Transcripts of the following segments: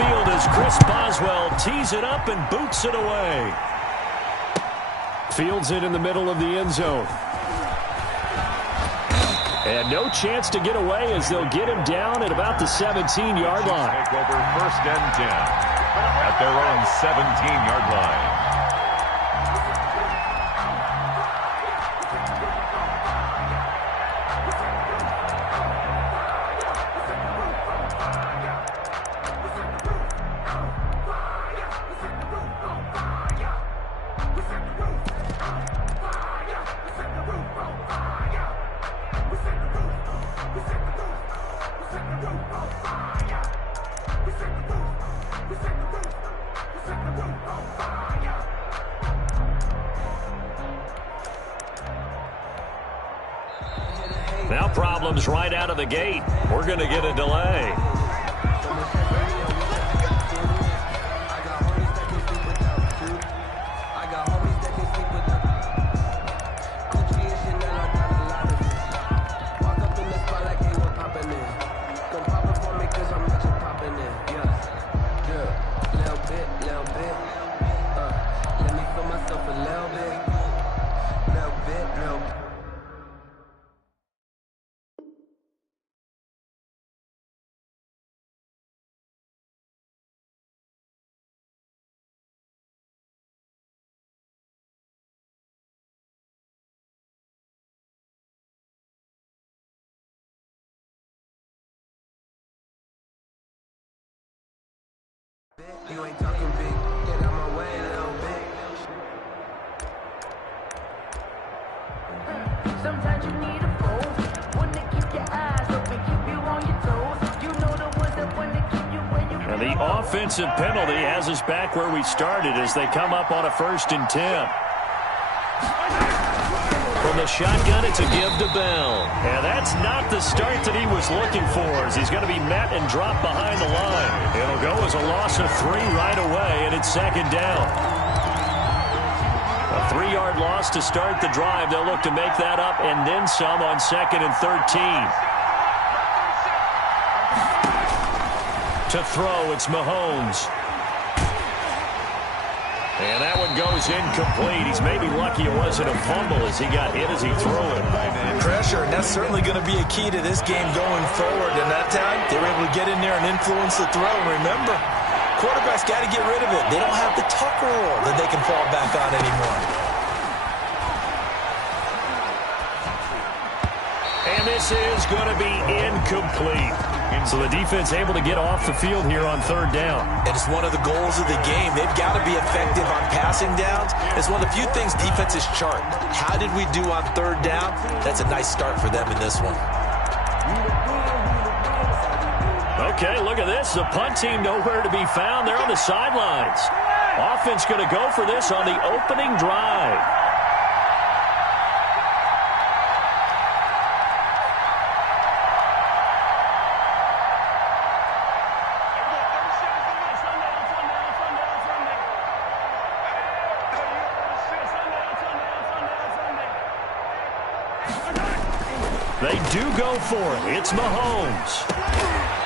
field as Chris Boswell tees it up and boots it away. Fields it in the middle of the end zone. And no chance to get away as they'll get him down at about the 17-yard line. Take over 1st and 10 at their own 17-yard line. Now problems right out of the gate. We're going to get a delay. You ain't talking big, get out my way a little bit. Sometimes you need a pose, one to keep your eyes open, keep you on your toes. You know the ones that want to keep you when you. Now the offensive penalty has us back where we started as they come up on a 1st and 10. From the shotgun, it's a give to Bell. And that's not the start that he was looking for, as he's going to be met and dropped behind the line. It'll go as a loss of 3 right away, and it's 2nd down. A 3-yard loss to start the drive. They'll look to make that up and then some on 2nd and 13. To throw, it's Mahomes. And that one goes incomplete. He's maybe lucky it wasn't a fumble as he got hit as he threw it. Pressure, and that's certainly going to be a key to this game going forward. And that time, they were able to get in there and influence the throw. Remember, quarterbacks got to get rid of it. They don't have the Tucker rule that they can fall back on anymore. And this is going to be incomplete. So the defense able to get off the field here on 3rd down. And it's one of the goals of the game. They've got to be effective on passing downs. It's one of the few things defenses chart. How did we do on 3rd down? That's a nice start for them in this one. Okay, look at this. The punt team nowhere to be found. They're on the sidelines. Offense going to go for this on the opening drive. They do go for it. It's Mahomes.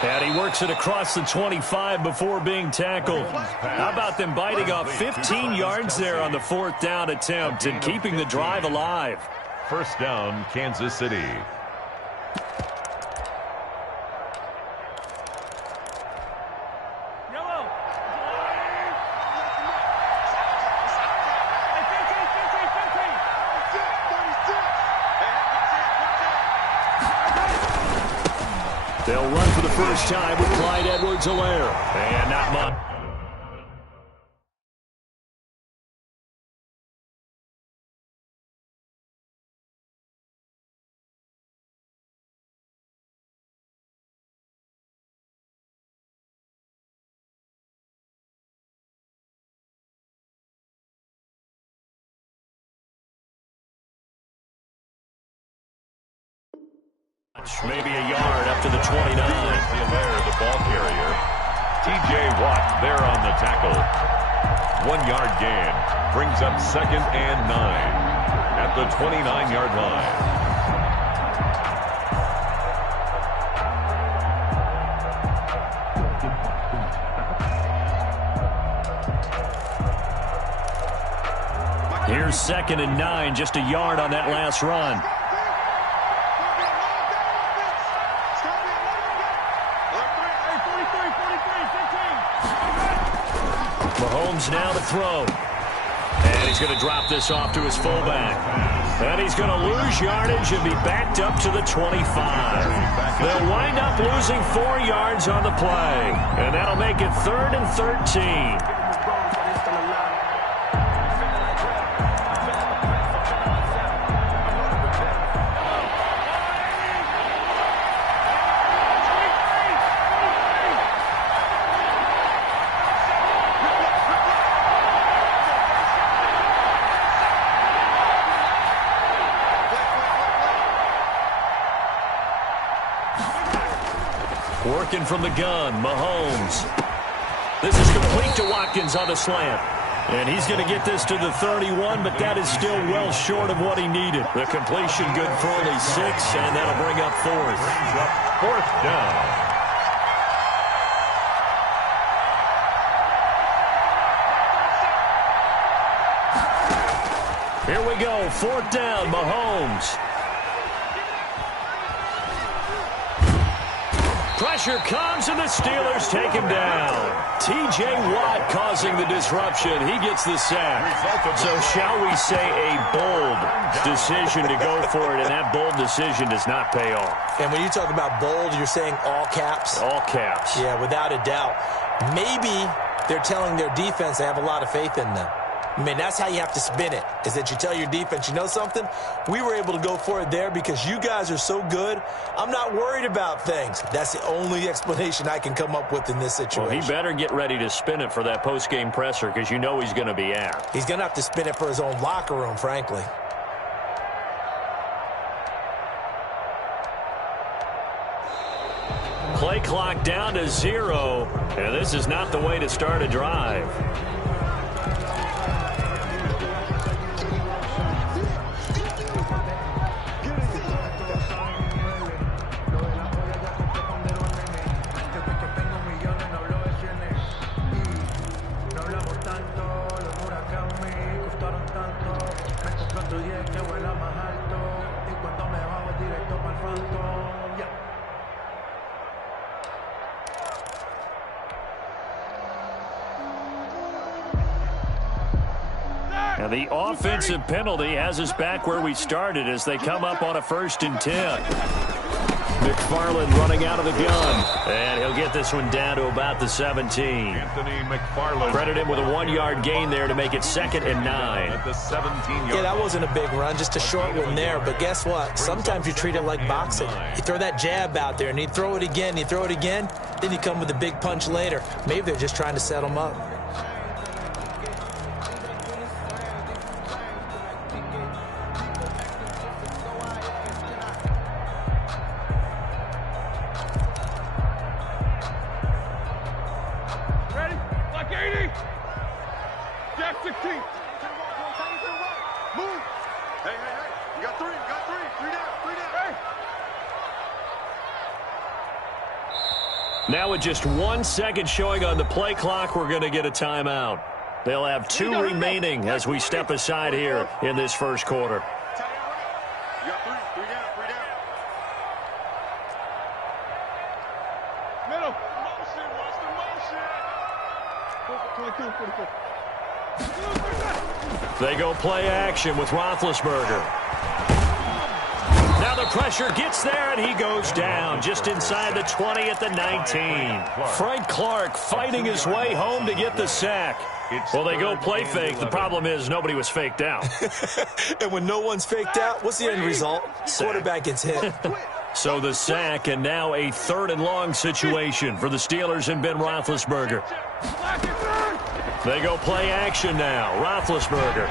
And he works it across the 25 before being tackled. How about them biting off 15 yards there on the 4th down attempt and keeping the drive alive? 1st down, Kansas City. They'll run for the first time with Clyde Edwards-Helaire. And not much. Maybe a yard up to the 29. Helaire, the ball carrier. T.J. Watt there on the tackle. 1-yard gain. Brings up 2nd and 9 at the 29-yard line. Here's 2nd and 9, just a yard on that last run. Mahomes now to throw. And he's going to drop this off to his fullback. And he's going to lose yardage and be backed up to the 25. They'll wind up losing 4 yards on the play. And that'll make it 3rd and 13. Working from the gun, Mahomes. This is complete to Watkins on the slant. And he's going to get this to the 31, but that is still well short of what he needed. The completion good for only 6, and that'll bring up 4th. 4th down. Here we go, 4th down, Mahomes. Pressure comes, and the Steelers take him down. T.J. Watt causing the disruption. He gets the sack. So shall we say a bold decision to go for it, and that bold decision does not pay off. And when you talk about bold, you're saying all caps? All caps. Yeah, without a doubt. Maybe they're telling their defense they have a lot of faith in them. I mean, that's how you have to spin it, is that you tell your defense, you know something? We were able to go for it there because you guys are so good. I'm not worried about things. That's the only explanation I can come up with in this situation. Well, he better get ready to spin it for that post-game presser because you know he's going to be out. He's going to have to spin it for his own locker room, frankly. Play clock down to 0, and this is not the way to start a drive. And the offensive penalty has us back where we started as they come up on a 1st and 10. McFarland running out of the gun. And he'll get this one down to about the 17. Anthony McFarland. Credit him with a 1-yard gain there to make it 2nd and 9. At the 17-yard Yeah, that wasn't a big run, just a short one there. But guess what? Sometimes you treat it like boxing. You throw that jab out there, and you throw it again, you throw it again, then you come with a big punch later. Maybe they're just trying to set them up. Now with just 1 second showing on the play clock, we're going to get a timeout. They'll have 2 remaining as we step aside here in this first quarter. You got 3 down, 3 down. Middle. Motion, watch the motion. 22, 44. They go play action with Roethlisberger. Now the pressure gets there, and he goes down just inside the 20 at the 19. Frank Clark fighting his way home to get the sack. Well, they go play fake. The problem is nobody was faked out. And when no one's faked out, what's the end result? Quarterback gets hit. So the sack, and now a 3rd and long situation for the Steelers and Ben Roethlisberger. They go play action now. Roethlisberger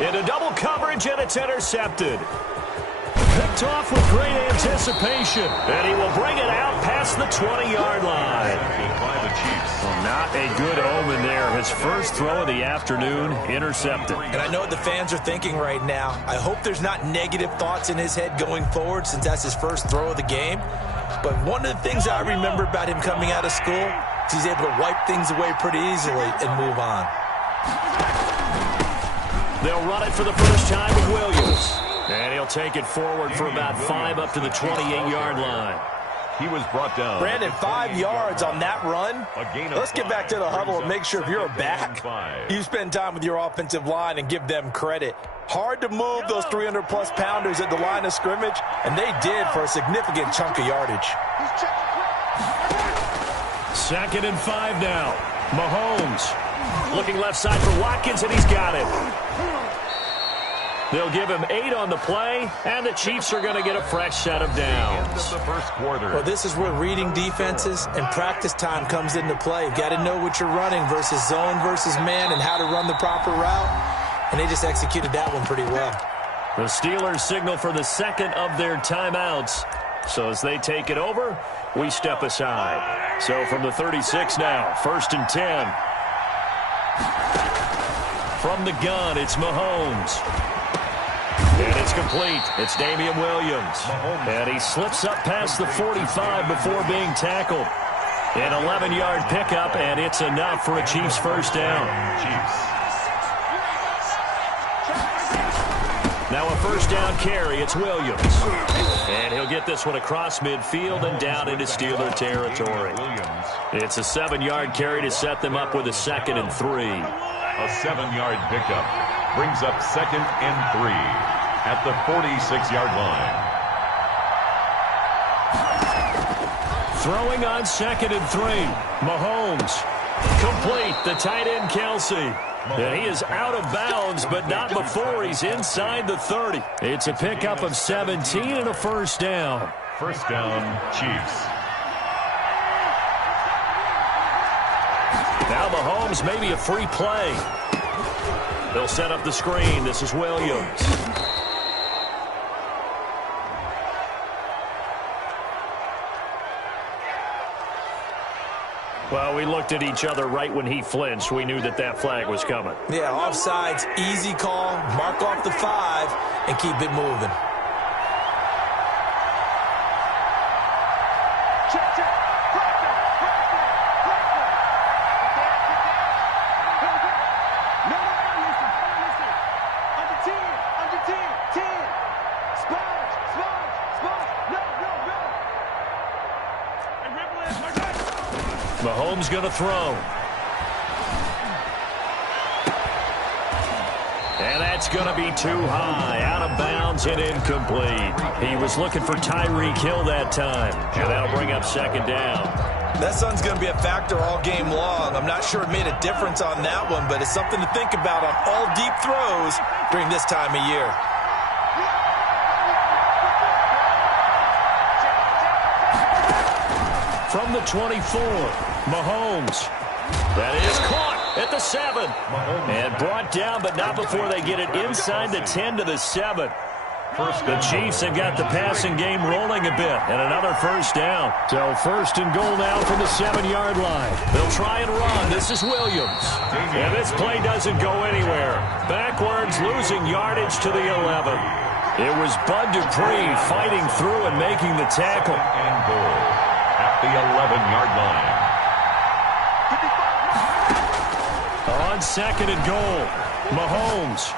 into double coverage, and it's intercepted. Picked off with great anticipation, and he will bring it out past the 20-yard line. by the Chiefs. Well, not a good omen there. His first throw of the afternoon intercepted. And I know what the fans are thinking right now. I hope there's not negative thoughts in his head going forward since that's his first throw of the game. But one of the things I remember about him coming out of school is he's able to wipe things away pretty easily and move on. They'll run it for the first time with Williams. And he'll take it forward for about 5 up to the 28-yard line. He was brought down. Brandon, 5 yards on that run. Let's get back to the huddle and make sure if you're a back, you spend time with your offensive line and give them credit. Hard to move those 300-plus pounders at the line of scrimmage, and they did for a significant chunk of yardage. 2nd and 5 now. Mahomes looking left side for Watkins, and he's got it. They'll give him 8 on the play, and the Chiefs are going to get a fresh set of downs. The first quarter. Well, this is where reading defenses and practice time comes into play. You've got to know what you're running versus zone versus man and how to run the proper route, and they just executed that one pretty well. The Steelers signal for the second of their timeouts. So as they take it over, we step aside. So from the 36 now, 1st and 10. From the gun, it's Mahomes. And it's complete. It's Damian Williams. And he slips up past the 45 before being tackled. An 11-yard pickup, and it's enough for a Chiefs first down. Now a first down carry. It's Williams. And he'll get this one across midfield and down into Steeler territory. It's a 7-yard carry to set them up with a 2nd and 3. A 7-yard pickup brings up 2nd and 3 at the 46-yard line. Throwing on 2nd and 3. Mahomes. Complete. The tight end, Kelsey. And he is out of bounds, but not before he's inside the 30. It's a pickup of 17 and a first down. First down, Chiefs. Now Mahomes, maybe a free play. They'll set up the screen. This is Williams. Well, we looked at each other right when he flinched. We knew that that flag was coming. Yeah, offsides, easy call, mark off the 5, and keep it moving. Mahomes going to throw. And that's going to be too high. Out of bounds and incomplete. He was looking for Tyreek Hill that time. And that'll bring up 2nd down. That sun's going to be a factor all game long. I'm not sure it made a difference on that one, but it's something to think about on all deep throws during this time of year. From the 24, Mahomes. That is caught at the 7. And brought down, but not before they get it inside the 10 to the 7. The Chiefs have got the passing game rolling a bit, and another first down. So 1st and goal now from the 7-yard line. They'll try and run. This is Williams. And this play doesn't go anywhere. Backwards, losing yardage to the 11. It was Bud Dupree fighting through and making the tackle. And goal at the 11-yard line. On 2nd and goal, Mahomes.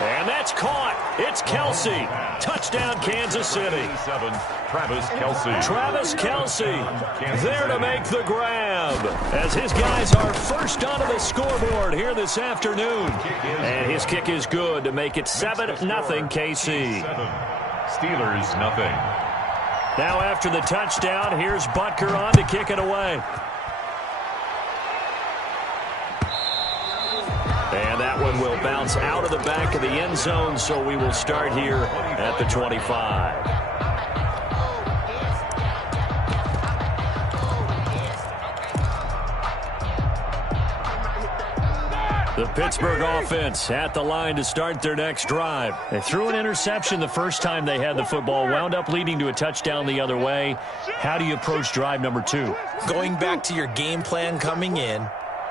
And that's caught. It's Kelsey. Touchdown, Kansas City. Travis Kelce. Travis Kelce there to make the grab as his guys are first onto the scoreboard here this afternoon. And his kick is good to make it 7-0 KC. Steelers nothing. Now after the touchdown, here's Butker on to kick it away. And that one will bounce out of the back of the end zone, so we will start here at the 25. The Pittsburgh offense at the line to start their next drive. They threw an interception the first time they had the football, wound up leading to a touchdown the other way. How do you approach drive number 2? Going back to your game plan coming in,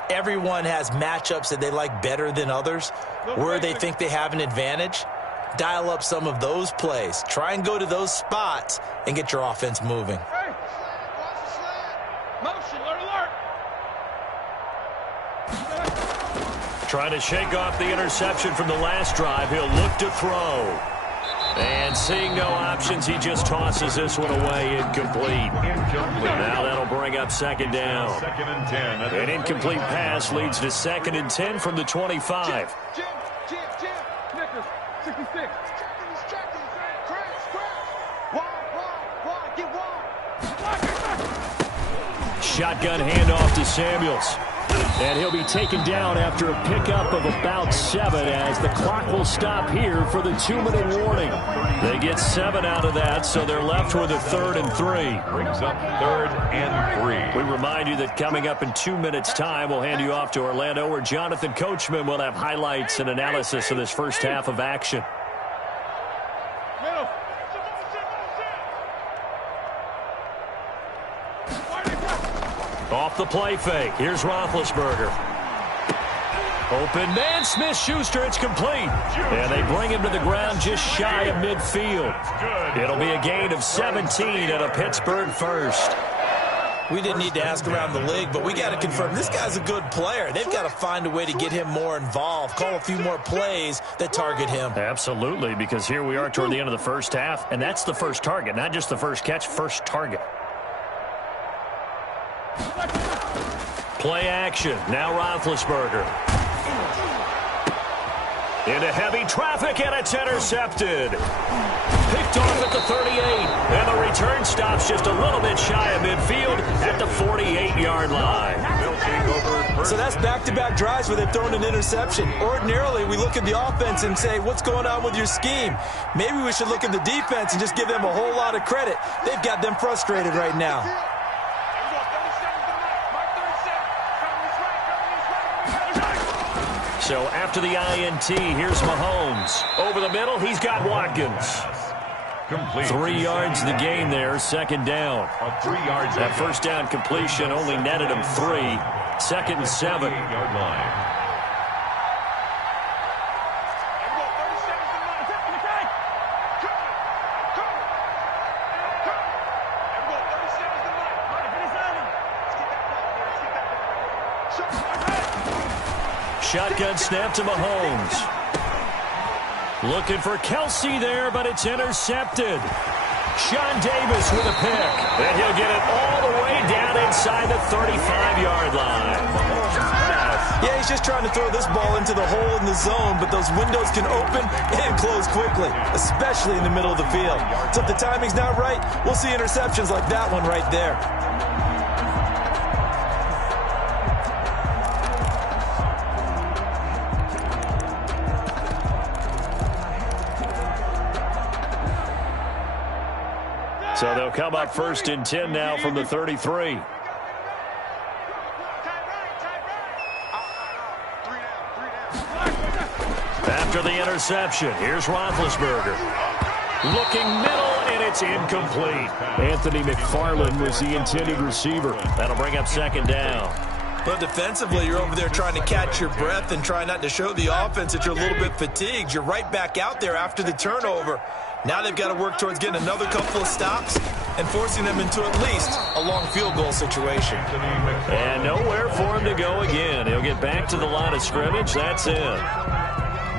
everyone has matchups that they like better than others, where they think they have an advantage. Dial up some of those plays. Try and go to those spots and get your offense moving. Hey, watch the slant. Motion, alert. Trying to shake off the interception from the last drive. He'll look to throw. And seeing no options, he just tosses this one away, incomplete. Now that'll bring up second down. Second and 10. An incomplete pass leads to second and 10 from the 25. Snickers, 66. Shotgun handoff to Samuels. And he'll be taken down after a pickup of about 7 as the clock will stop here for the 2-minute warning. They get 7 out of that, so they're left with a 3rd and 3. Brings up 3rd and 3. We remind you that coming up in 2 minutes' time, we'll hand you off to Orlando, where Jonathan Coachman will have highlights and analysis of this first half of action. Off the play fake. Here's Roethlisberger. Open man, Smith-Schuster. It's complete. And they bring him to the ground just shy of midfield. It'll be a gain of 17 and a Pittsburgh first. We didn't need to ask around the league, but we got to confirm this guy's a good player. They've got to find a way to get him more involved, call a few more plays that target him. Absolutely, because here we are toward the end of the first half, and that's the first target, not just the first catch, first target. Play action. Now Roethlisberger. Into heavy traffic, and it's intercepted. Picked off at the 38, and the return stops just a little bit shy of midfield at the 48-yard line. So that's back-to-back drives where they've thrown an interception. Ordinarily, we look at the offense and say, what's going on with your scheme? Maybe we should look at the defense and just give them a whole lot of credit. They've got them frustrated right now. So after the INT, here's Mahomes. Over the middle, he's got Watkins. Complete. 3 yards in the game there, second down. A 3 yards. That first down completion only netted him 3. Second and 7. 8-yard line. Shotgun snap to Mahomes. Looking for Kelsey there, but it's intercepted. Sean Davis with a pick. And he'll get it all the way down inside the 35-yard line. Yeah, he's just trying to throw this ball into the hole in the zone, but those windows can open and close quickly, especially in the middle of the field. So if the timing's not right, we'll see interceptions like that one right there. So they'll come up first and 10 now from the 33. After the interception, here's Roethlisberger. Looking middle, and it's incomplete. Anthony McFarland was the intended receiver. That'll bring up second down. But defensively, you're over there trying to catch your breath and try not to show the offense that you're a little bit fatigued. You're right back out there after the turnover. Now they've got to work towards getting another couple of stops and forcing them into at least a long field goal situation. And nowhere for him to go again. He'll get back to the line of scrimmage. That's it.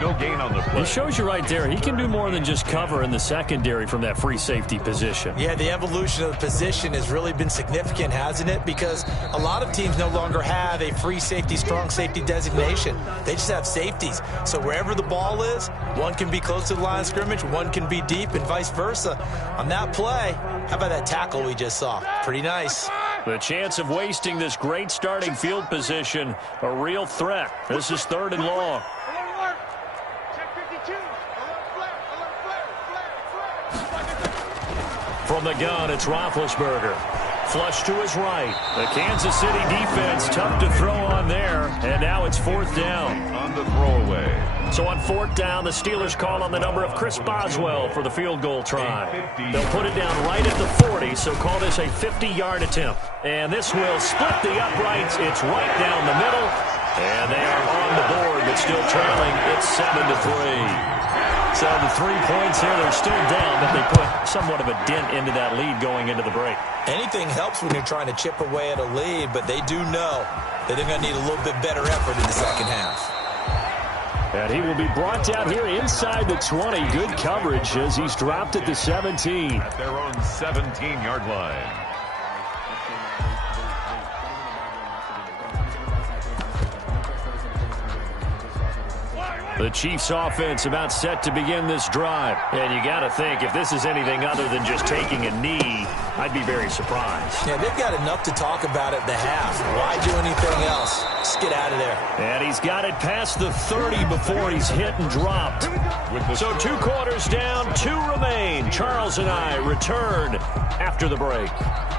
No gain on the play. He shows you right there, he can do more than just cover in the secondary from that free safety position. Yeah, the evolution of the position has really been significant, hasn't it? Because a lot of teams no longer have a free safety, strong safety designation. They just have safeties. So wherever the ball is, one can be close to the line of scrimmage, one can be deep, and vice versa. On that play, how about that tackle we just saw? Pretty nice. The chance of wasting this great starting field position, a real threat. This is 3rd and long. From the gun, it's Roethlisberger. Flush to his right. The Kansas City defense tough to throw on there, and now it's 4th down. On the throwaway. So on 4th down, the Steelers call on the number of Chris Boswell for the field goal try. They'll put it down right at the 40, so call this a 50-yard attempt. And this will split the uprights. It's right down the middle, and they are on the board, but still trailing. It's 7-3. So the 3 points here, they're still down, but they put somewhat of a dent into that lead going into the break. Anything helps when you're trying to chip away at a lead, but they do know that they're going to need a little bit better effort in the second half. And he will be brought down here inside the 20. Good coverage as he's dropped at the 17. At their own 17-yard line. The Chiefs offense about set to begin this drive. And you got to think, if this is anything other than just taking a knee, I'd be very surprised. Yeah, they've got enough to talk about at the half. Why do anything else? Just get out of there. And he's got it past the 30 before he's hit and dropped. So 2 quarters down, 2 remain. Charles and I return after the break.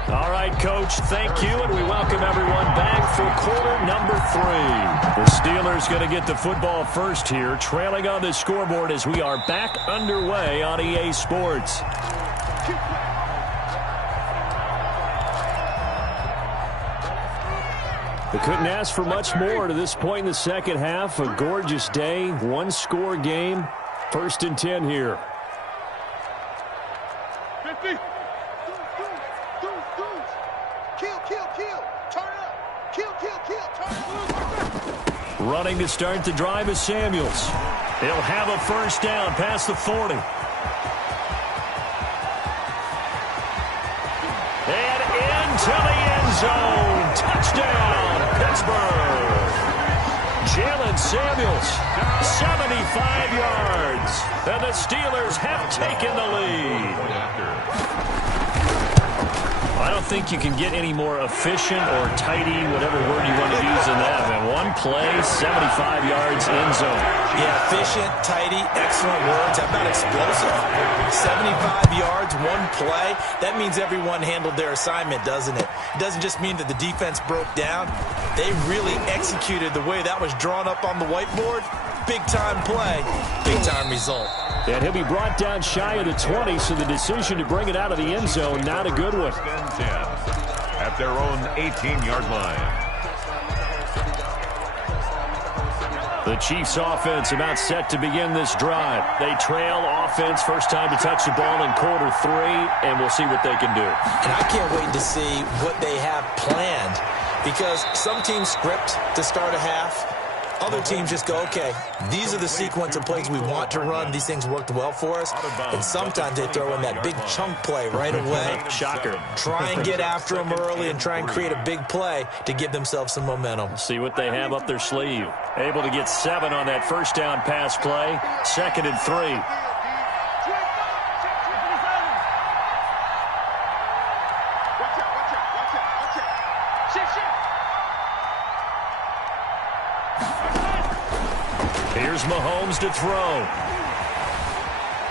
All right, Coach, thank you, and we welcome everyone back for quarter number 3. The Steelers going to get the football first here, trailing on the scoreboard as we are back underway on EA Sports. They couldn't ask for much more to this point in the second half. A gorgeous day, 1-score game. 1st and 10 here. 50. Kill. Turn up. Kill. Turn up. Running to start the drive is Samuels. He'll have a first down past the 40. And into the end zone. Touchdown, Pittsburgh. Jalen Samuels, 75 yards. And the Steelers have taken the lead. I don't think you can get any more efficient or tidy, whatever word you want to use in that. And one play, 75 yards end zone. Yeah, efficient, tidy, excellent words. How about explosive? 75 yards, one play. That means everyone handled their assignment, doesn't it? It doesn't just mean that the defense broke down. They really executed the way that was drawn up on the whiteboard. Big-time play, big-time result. And he'll be brought down shy of the 20, so the decision to bring it out of the end zone, not a good one. 10 at their own 18-yard line. The Chiefs offense about set to begin this drive. They trail offense, first time to touch the ball in quarter 3, and we'll see what they can do. And I can't wait to see what they have planned, because some teams script to start a half. Other teams just go, okay, these are the sequence of plays we want to run. These things worked well for us. And sometimes they throw in that big chunk play right away. Shocker. Try and get after them early and try and create a big play to give themselves some momentum. See what they have up their sleeve. Able to get 7 on that first down pass play. 2nd and 3. Here's Mahomes to throw.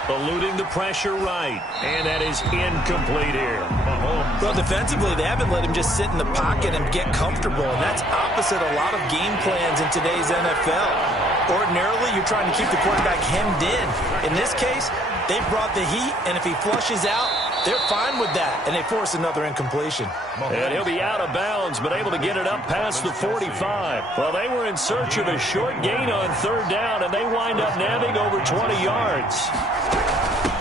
Eluding the pressure right. And that is incomplete here. Mahomes. Well, defensively, they haven't let him just sit in the pocket and get comfortable. And that's opposite a lot of game plans in today's NFL. Ordinarily, you're trying to keep the quarterback hemmed in. In this case, they brought the heat, and if he flushes out, they're fine with that, and they force another incompletion. And he'll be out of bounds, but able to get it up past the 45. Well, they were in search of a short gain on 3rd down, and they wind up nabbing over 20 yards.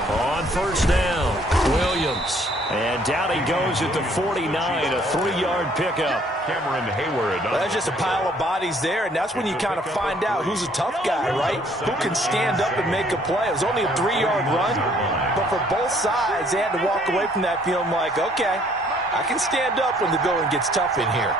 On 1st down, Williams. And down he goes at the 49, a 3-yard pickup. Cameron Hayward. Well, that's just a pile of bodies there, and that's when you kind of find out who's a tough guy, right? Who can stand up and make a play. It was only a 3-yard run, but for both sides, they had to walk away from that feeling like, okay, I can stand up when the going gets tough in here.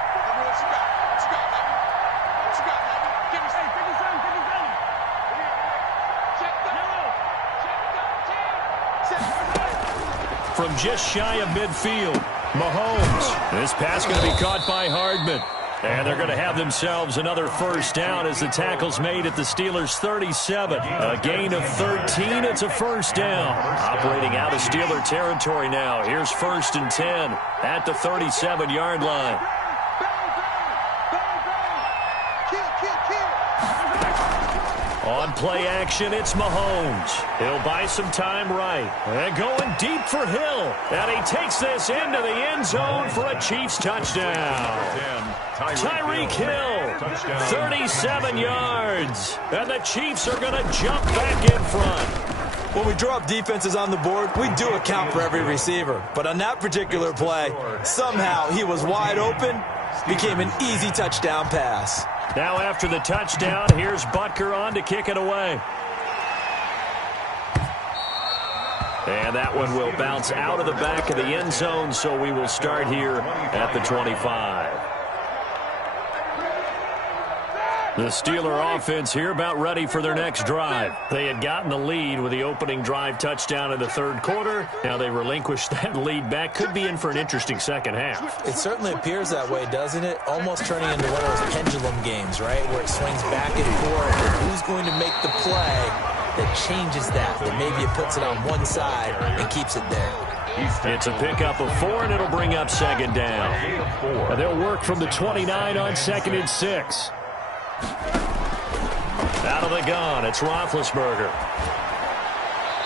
From just shy of midfield, Mahomes. This pass going to be caught by Hardman. And they're going to have themselves another first down as the tackle's made at the Steelers' 37. A gain of 13. It's a first down. Operating out of Steeler territory now. Here's 1st and 10 at the 37-yard line. On play action, it's Mahomes. He'll buy some time right. And going deep for Hill. And he takes this into the end zone for a Chiefs touchdown. Tyreek Hill, 37 yards. And the Chiefs are going to jump back in front. When we draw up defenses on the board, we do account for every receiver. But on that particular play, somehow he was wide open, became an easy touchdown pass. Now after the touchdown, here's Butker on to kick it away. And that one will bounce out of the back of the end zone, so we will start here at the 25. The Steeler offense here about ready for their next drive. They had gotten the lead with the opening drive touchdown in the third quarter. Now they relinquished that lead back. Could be in for an interesting second half. It certainly appears that way, doesn't it? Almost turning into one of those pendulum games, right, where it swings back and forth. And who's going to make the play that changes that maybe it puts it on one side and keeps it there? It's a pickup of 4, and it'll bring up second down. And they'll work from the 29 on 2nd and 6. Out of the gun, it's Roethlisberger.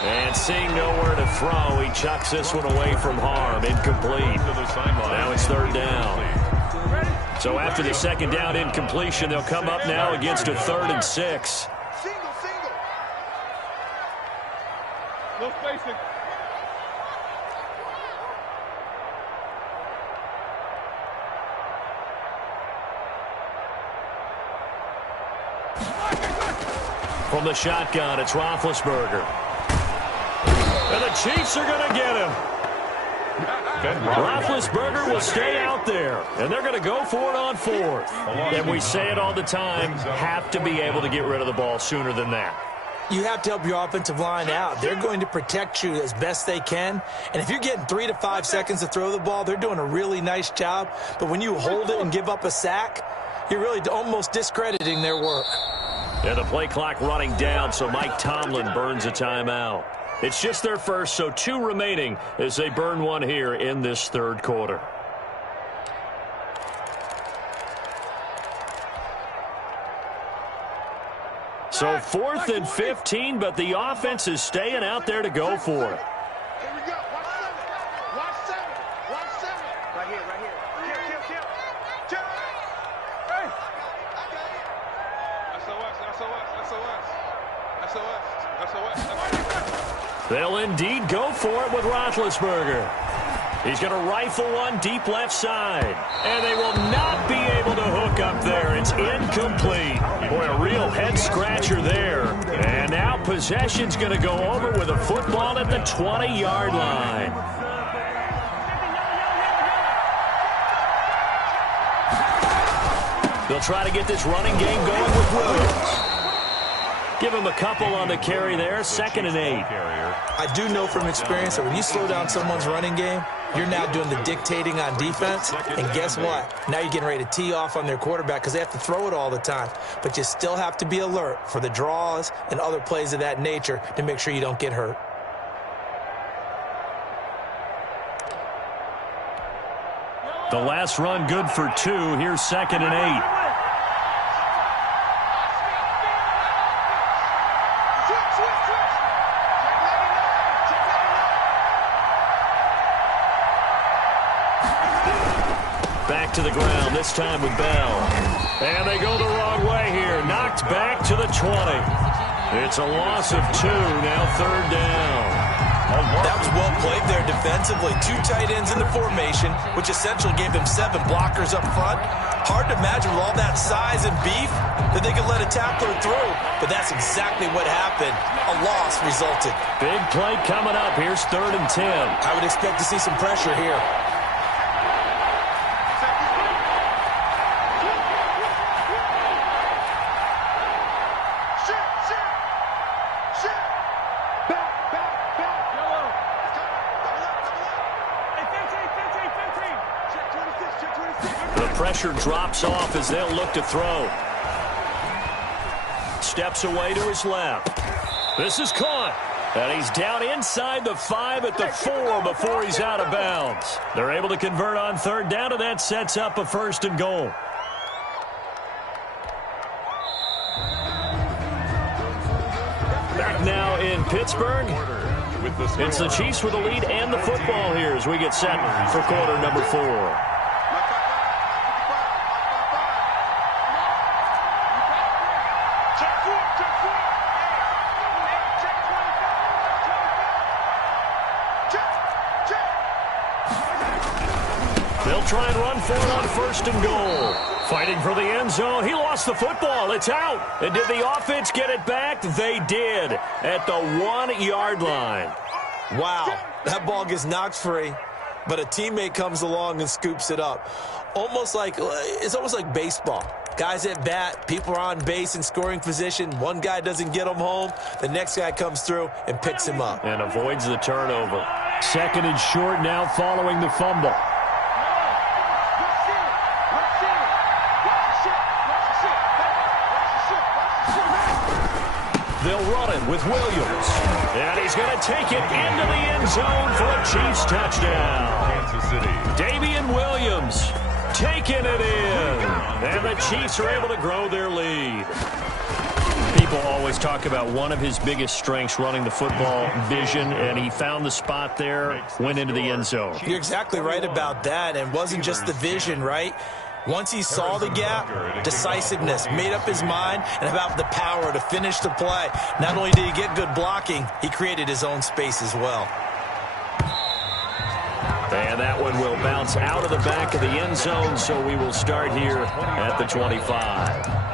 And seeing nowhere to throw, he chucks this one away from harm. Incomplete. Now it's 3rd down. So after the second down incompletion, they'll come up now against a 3rd and 6. Single. No spacing. From the shotgun, it's Roethlisberger. And the Chiefs are going to get him. Roethlisberger will stay out there, and they're going to go for it on 4th. And we say it all the time, have to be able to get rid of the ball sooner than that. You have to help your offensive line out. They're going to protect you as best they can. And if you're getting 3 to 5 seconds to throw the ball, they're doing a really nice job. But when you hold it and give up a sack, you're really almost discrediting their work. And the play clock running down, so Mike Tomlin burns a timeout. It's just their first, so 2 remaining as they burn one here in this third quarter. So 4th and 15, but the offense is staying out there to go for it. Here we go. Watch 7. Right here. Kill. Hey. I got it. SOS. They'll indeed go for it with Roethlisberger. He's going to rifle one deep left side. And they will not be able to hook up there. It's incomplete. Boy, a real head-scratcher there. And now possession's going to go over with a football at the 20-yard line. They'll try to get this running game going with Williams. Give him a couple on the carry there, 2nd and 8. I do know from experience that when you slow down someone's running game, you're now doing the dictating on defense. And guess what? Now you're getting ready to tee off on their quarterback because they have to throw it all the time. But you still have to be alert for the draws and other plays of that nature to make sure you don't get hurt. The last run good for 2. Here's 2nd and 8. Back to the ground, this time with Bell. And they go the wrong way here. Knocked back to the 20. It's a loss of 2, now 3rd down. That was well played there defensively. 2 tight ends in the formation, which essentially gave them 7 blockers up front. Hard to imagine with all that size and beef that they could let a tackler through. But that's exactly what happened. A loss resulted. Big play coming up. Here's 3rd and 10. I would expect to see some pressure here. Pressure drops off as they'll look to throw. Steps away to his left. This is caught. And he's down inside the 5 at the 4 before he's out of bounds. They're able to convert on 3rd down, and that sets up a 1st and goal. Back now in Pittsburgh. It's the Chiefs with the lead and the football here as we get set for quarter number 4. They'll try and run for it on 1st and goal. Fighting for the end zone. He lost the football. It's out. And did the offense get it back? They did at the 1-yard line. Wow, that ball gets knocked free, but a teammate comes along and scoops it up. It's almost like baseball. Guys at bat, people are on base in scoring position. One guy doesn't get him home. The next guy comes through and picks him up. And avoids the turnover. 2nd and short now following the fumble. They'll run it with Williams. And he's going to take it into the end zone for a Chiefs touchdown. Kansas City. Damian Williams taking it in. And the Chiefs are able to grow their lead. People always talk about one of his biggest strengths, running the football, vision, and he found the spot there, went into the end zone. You're exactly right about that, and it wasn't just the vision, right? Once he saw the gap, decisiveness, made up his mind, and about the power to finish the play. Not only did he get good blocking, he created his own space as well. And that one will bounce out of the back of the end zone, so we will start here at the 25.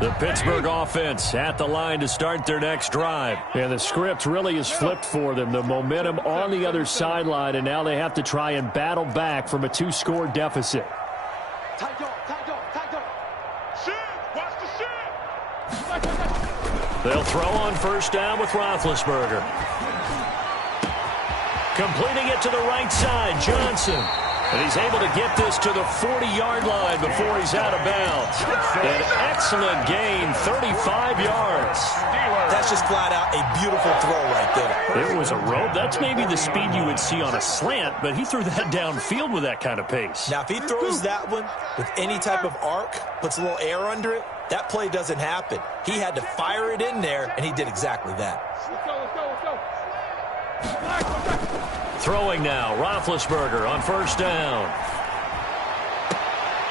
The Pittsburgh offense at the line to start their next drive. And the script really is flipped for them. The momentum on the other sideline, and now they have to try and battle back from a 2-score deficit. They'll throw on 1st down with Roethlisberger. Completing it to the right side, Johnson. And he's able to get this to the 40-yard line before he's out of bounds. An excellent gain, 35 yards. That's just flat out a beautiful throw right there. It was a rope. That's maybe the speed you would see on a slant, but he threw that downfield with that kind of pace. Now, if he throws that one with any type of arc, puts a little air under it, that play doesn't happen. He had to fire it in there, and he did exactly that. Throwing now, Roethlisberger on 1st down.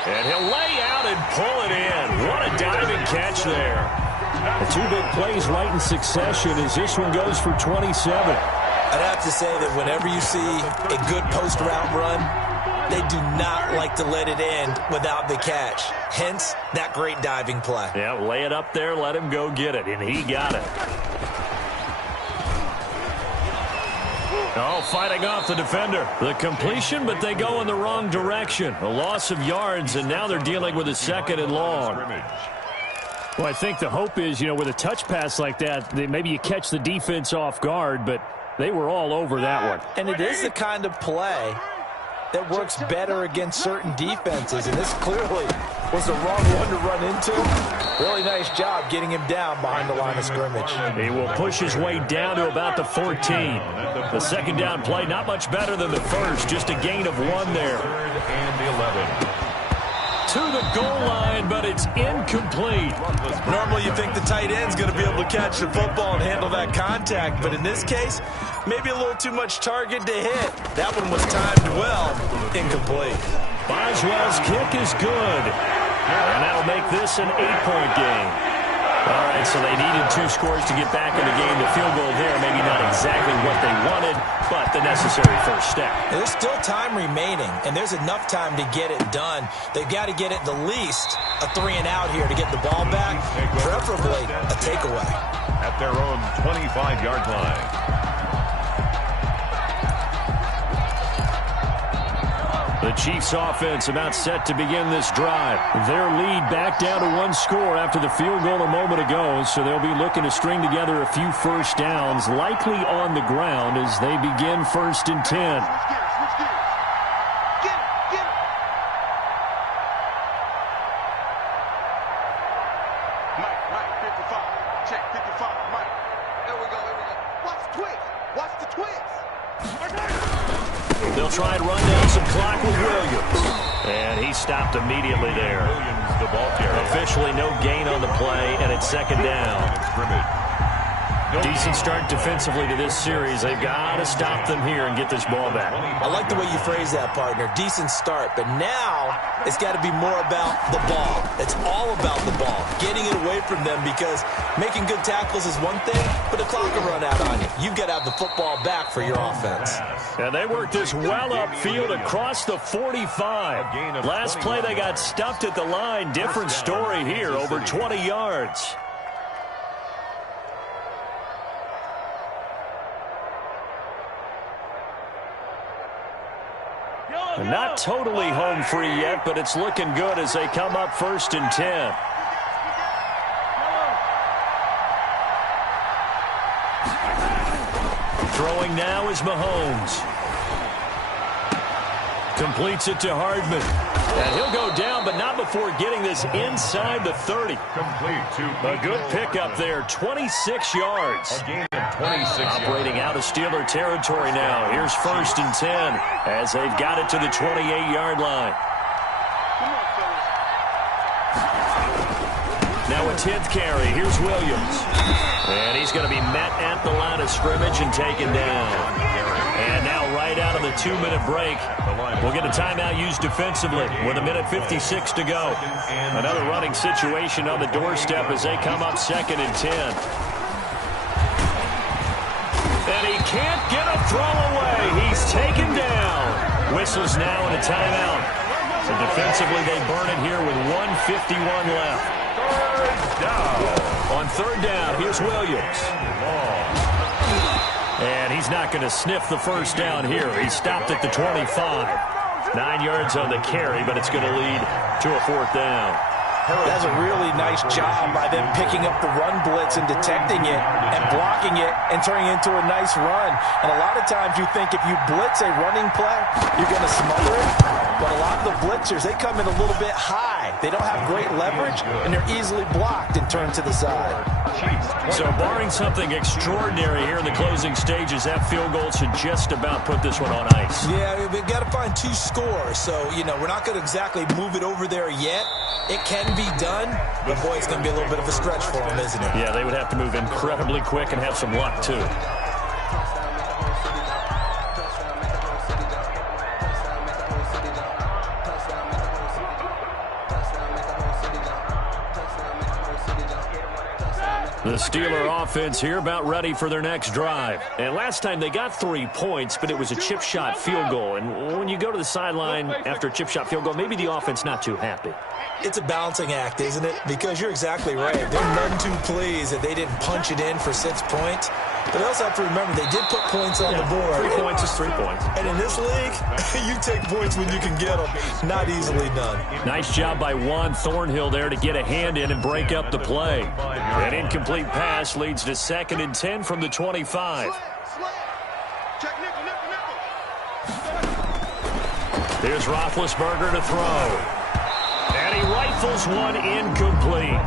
And he'll lay out and pull it in. What a diving catch there. The 2 big plays right in succession as this one goes for 27. I'd have to say that whenever you see a good post route run, they do not like to let it end without the catch. Hence, that great diving play. Yeah, lay it up there, let him go get it, and he got it. Oh, fighting off the defender. The completion, but they go in the wrong direction. A loss of yards, and now they're dealing with a 2nd and long. Well, I think the hope is, with a touch pass like that, maybe you catch the defense off guard, but they were all over that one. And it is the kind of play that works better against certain defenses, and this clearly was the wrong one to run into. Really nice job getting him down behind the line of scrimmage. He will push his way down to about the 14. The 2nd down play, not much better than the first, just a gain of 1 there. 3rd and 11. To the goal line, but it's incomplete. Normally you think the tight end's going to be able to catch the football and handle that contact, but in this case, maybe a little too much target to hit. That one was timed well, incomplete. Boswell's kick is good. And that'll make this an 8-point game. All right, so they needed 2 scores to get back in the game. The field goal there, maybe not exactly what they wanted, but the necessary first step. There's still time remaining, and there's enough time to get it done. They've got to get at the least a 3-and-out here to get the ball back, preferably a takeaway. At their own 25-yard line. The Chiefs offense about set to begin this drive. Their lead back down to 1 score after the field goal a moment ago, so they'll be looking to string together a few first downs, likely on the ground as they begin 1st and 10. Mike, 55. Check 55. Mike. There we go. Watch the twist. Watch the twist. They'll try and run down some clock with Williams. And he stopped immediately there. Williams, the ball carrier. Officially no gain on the play, and it's 2nd down. Decent start defensively to this series. They've got to stop them here and get this ball back. I like the way you phrase that, partner. Decent start, but now it's got to be more about the ball. It's all about the ball, getting it away from them, because making good tackles is one thing, but the clock will run out on you. You've got to have the football back for your offense. And they worked this well upfield across the 45. Last play they got stuffed at the line. Different story here, over 20 yards. Not totally home free yet, but it's looking good as they come up 1st and 10. Throwing now is Mahomes. Completes it to Hardman. And he'll go down, but not before getting this inside the 30. A good pickup there, 26 yards. Operating out of Steeler territory now. Here's 1st and 10 as they've got it to the 28-yard line. Now a 10th carry. Here's Williams. And he's going to be met at the line of scrimmage and taken down. And now right out of the 2-minute break, we'll get a timeout used defensively with 1:56 to go. Another running situation on the doorstep as they come up 2nd and 10. And he can't get a throw away. He's taken down. Whistles now in a timeout. So defensively, they burn it here with 1:51 left. On 3rd down, here's Williams. And he's not going to sniff the 1st down here. He stopped at the 25. 9 yards on the carry, but it's going to lead to a 4th down. That's a really nice job by them picking up the run blitz and detecting it and blocking it and turning it into a nice run. And a lot of times you think if you blitz a running play, you're going to smother it. But a lot of the blitzers, they come in a little bit high. They don't have great leverage, and they're easily blocked and turned to the side. So barring something extraordinary here in the closing stages, that field goal should just about put this one on ice. Yeah, we've got to find 2 scores. So, we're not going to exactly move it over there yet. It can be done, but boy, it's going to be a little bit of a stretch for them, isn't it? Yeah, they would have to move incredibly quick and have some luck, too. The Steeler offense here about ready for their next drive. And last time they got 3 points, but it was a chip shot field goal. And when you go to the sideline after a chip shot field goal, maybe the offense not too happy. It's a balancing act, isn't it? Because you're exactly right. They're none too pleased that they didn't punch it in for 6 points. But they also have to remember they did put points on the board. 3 points is 3 points. And in this league, you take points when you can get them. Not easily done. Nice job by Juan Thornhill there to get a hand in and break up the play. An incomplete pass leads to 2nd and 10 from the 25. Here's Roethlisberger to throw. And he rifles one incomplete.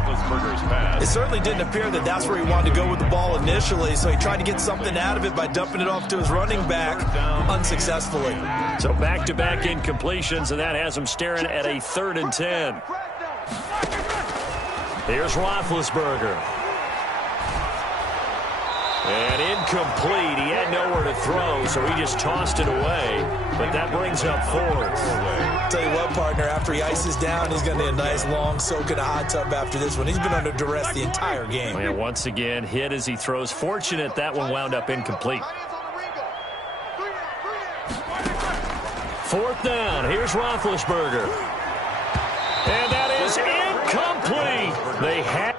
It certainly didn't appear that that's where he wanted to go with the ball initially, so he tried to get something out of it by dumping it off to his running back unsuccessfully. So back-to-back incompletions, and that has him staring at a 3rd and 10. Here's Roethlisberger. And incomplete. He had nowhere to throw, so he just tossed it away. But that brings up 4th. Tell you what, partner, after he ices down, he's going to need a nice long soak in a hot tub after this one. He's been under duress the entire game. And once again, hit as he throws. Fortunate that one wound up incomplete. 4th down. Here's Roethlisberger. And that is incomplete. They had...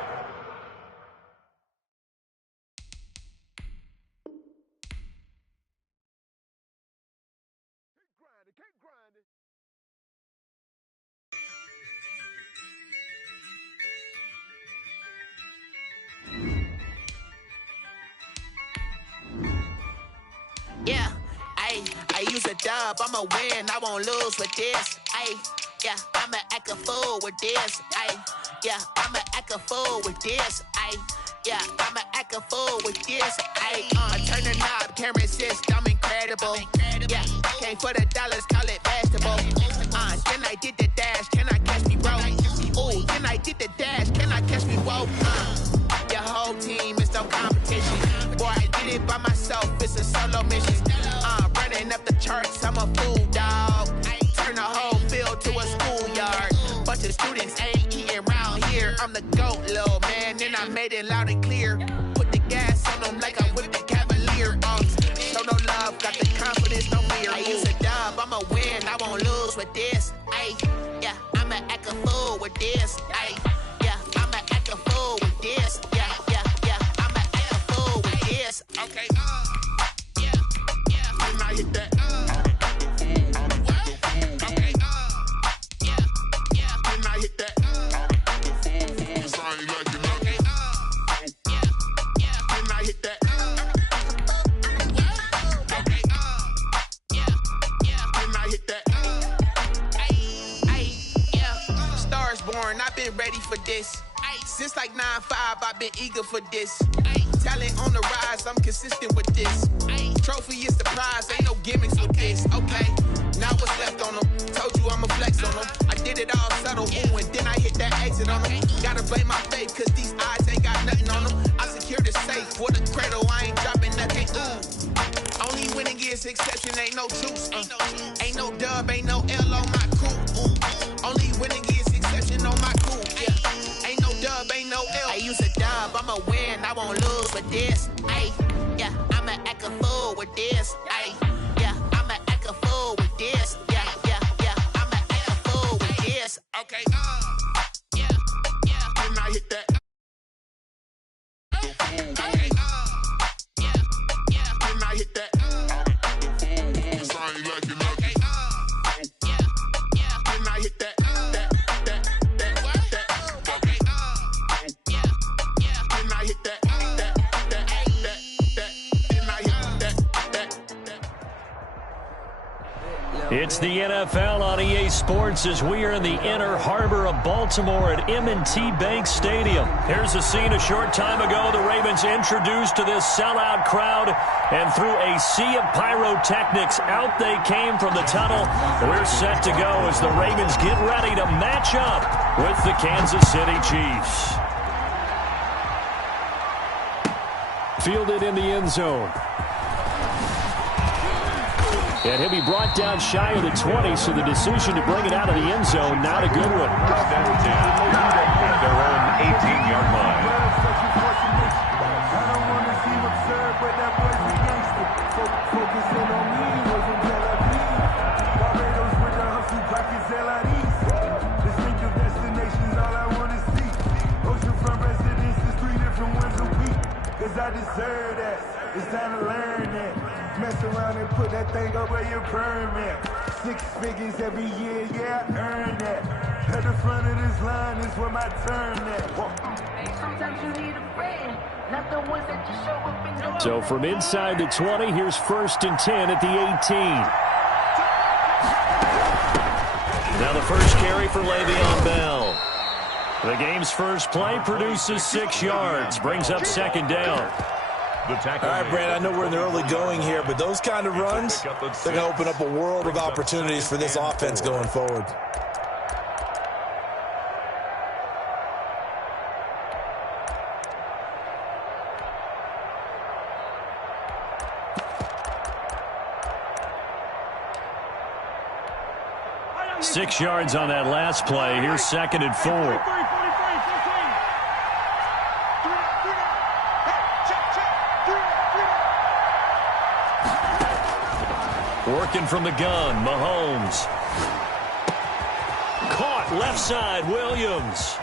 Yeah, I use a dub, I'ma win, I won't lose with this. Yeah, I'ma act a fool with this. Yeah, I'ma act a fool with this. Yeah, I'ma act a fool with this. I turn the knob, can't resist, I'm incredible. Yeah, came for the dollars, call it basketball. Then I did the dash, can I catch me, bro? Ooh, then I did the dash, can I catch me, whoa? Your whole team is no competition. Stello mission. Running up the charts, I'm a fool, dog. Turn the whole field to a schoolyard. Bunch of students ain't eating round here. I'm the GOAT, little man, and I made it loud and clear. Put the gas on them like I whipped the Cavalier. Show no love, got the confidence, no fear. I use a dub, I'ma win, I won't lose with this. Ay, yeah, I'ma act a fool with this. Ay, yeah, I'ma act a fool with this. Yeah, yeah, yeah, I'ma act a fool with this. Okay, yeah, yeah, and I hit that. Okay, yeah, yeah, and I hit that. Sorry, like you know. Okay, yeah, yeah, and I hit that. Okay, yeah, yeah, and I hit that. Stars born, I've been ready for this. Since like 9-5, I've been eager for this. Talent on the rise, I'm consistent with this. Trophy is the prize, ain't no gimmicks with this. Okay, now what's left on them? Told you I'ma flex on them. I did it all subtle, ooh, and then I hit that exit on them. Gotta blame my faith, cause these eyes ain't got nothing on them. I secure the safe, with a cradle, I ain't dropping nothing, ooh. Only winning is exception, ain't no truce. Ain't no dub, ain't no L on my crew. Only winning is exception on my crew. Yeah, ain't no dub, ain't no L. I use a dub, I'ma win, I won't lose with this. Ay, yeah, I'ma act a fool with this. Ay, yeah, I'ma act a fool with this. Yeah, yeah, yeah, I'ma act a fool with this. Okay, yeah, yeah, and I hit that. Okay, yeah, yeah, and I hit that. Sorry, like you know. Okay, yeah, yeah, and I hit that. Okay, yeah, yeah, and I hit that. It's the NFL on EA Sports as we are in the inner harbor of Baltimore at M&T Bank Stadium. Here's a scene a short time ago. The Ravens introduced to this sellout crowd, and through a sea of pyrotechnics, out they came from the tunnel. We're set to go as the Ravens get ready to match up with the Kansas City Chiefs. Fielded in the end zone. And he'll be brought down shy of the 20, so the decision to bring it out of the end zone, not a good one. At their own 18-yard line. I deserve that. It's time to learn that. Mess around and put that thing over your permit. 6 figures every year, yeah, I earned that. At the front of this line is where my turn at. Sometimes you need a friend, not the ones that just show up in the... So from inside the 20, here's 1st and 10 at the 18. Now the first carry for Le'Veon Bell. The game's first play produces 6 yards, brings up 2nd down. All right, Brad, I know we're in the early going here, but those kind of runs, they're going to open up a world of opportunities for this offense going forward. Six yards on that last play. Here's 2nd and 4. Working from the gun, Mahomes. Caught left side, Williams.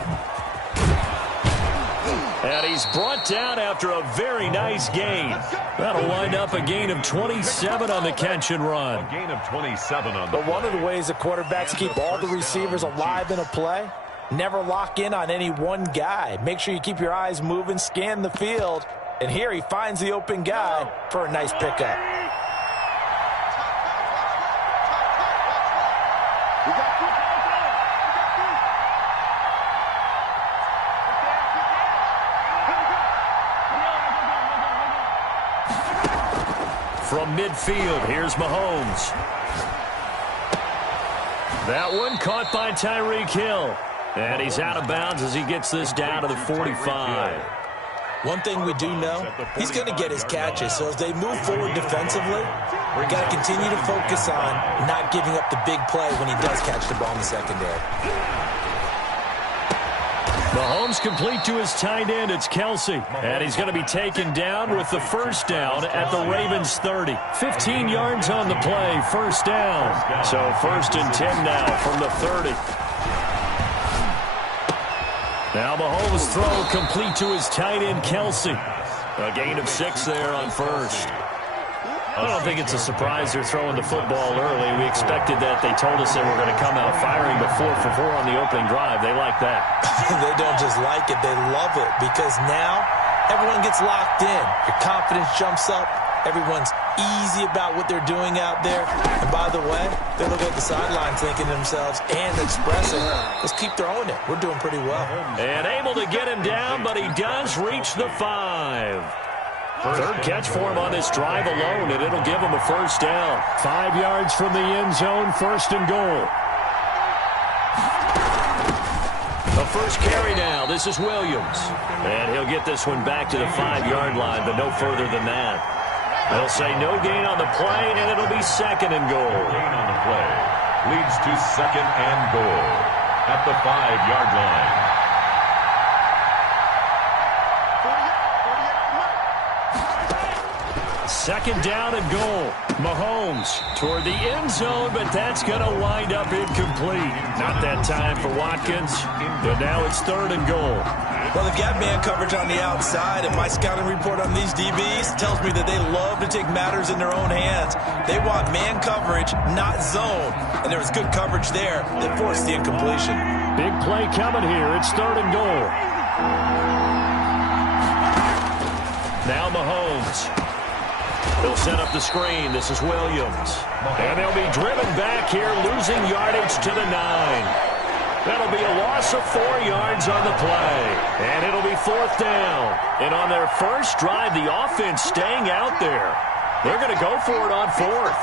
And he's brought down after a very nice gain. That'll wind up a gain of 27 on the catch and run. A gain of 27 on the But one of the ways that quarterbacks keep all the receivers alive in a play, never lock in on any one guy. Make sure you keep your eyes moving, scan the field. And here he finds the open guy for a nice pickup. From midfield, here's Mahomes. That one caught by Tyreek Hill. And he's out of bounds as he gets this down to the 45. One thing we do know, he's going to get his catches. So as they move forward defensively, we've got to continue to focus on not giving up the big play when he does catch the ball in the secondary. Mahomes complete to his tight end. It's Kelsey. And he's going to be taken down with the first down at the Ravens 30. 15 yards on the play, first down. So 1st and 10 now from the 30. Now Mahomes' throw complete to his tight end, Kelsey. A gain of 6 there on first. I don't think it's a surprise they're throwing the football early. We expected that. They told us they were going to come out firing, but 4 for 4 on the opening drive. They like that. They don't just like it, they love it, because now everyone gets locked in. Your confidence jumps up. Everyone's easy about what they're doing out there. And by the way, they're looking at the sideline thinking to themselves and expressing, let's keep throwing it. We're doing pretty well. And able to get him down, but he does reach the 5. Third catch for him on this drive alone, and it'll give him a first down. 5 yards from the end zone, 1st and goal. The first carry now. This is Williams. And he'll get this one back to the 5-yard line, but no further than that. They'll say no gain on the play, and it'll be 2nd and goal. Gain on the play leads to 2nd and goal at the 5-yard line. Second down and goal. Mahomes toward the end zone, but that's going to wind up incomplete. Not that time for Watkins, but now it's 3rd and goal. Well, they've got man coverage on the outside, and my scouting report on these DBs tells me that they love to take matters in their own hands. They want man coverage, not zone. And there was good coverage there that forced the incompletion. Big play coming here. It's 3rd and goal. Now Mahomes. They'll set up the screen. This is Williams. And they'll be driven back here, losing yardage to the 9. That'll be a loss of 4 yards on the play. And it'll be 4th down. And on their first drive, the offense staying out there. They're going to go for it on 4th.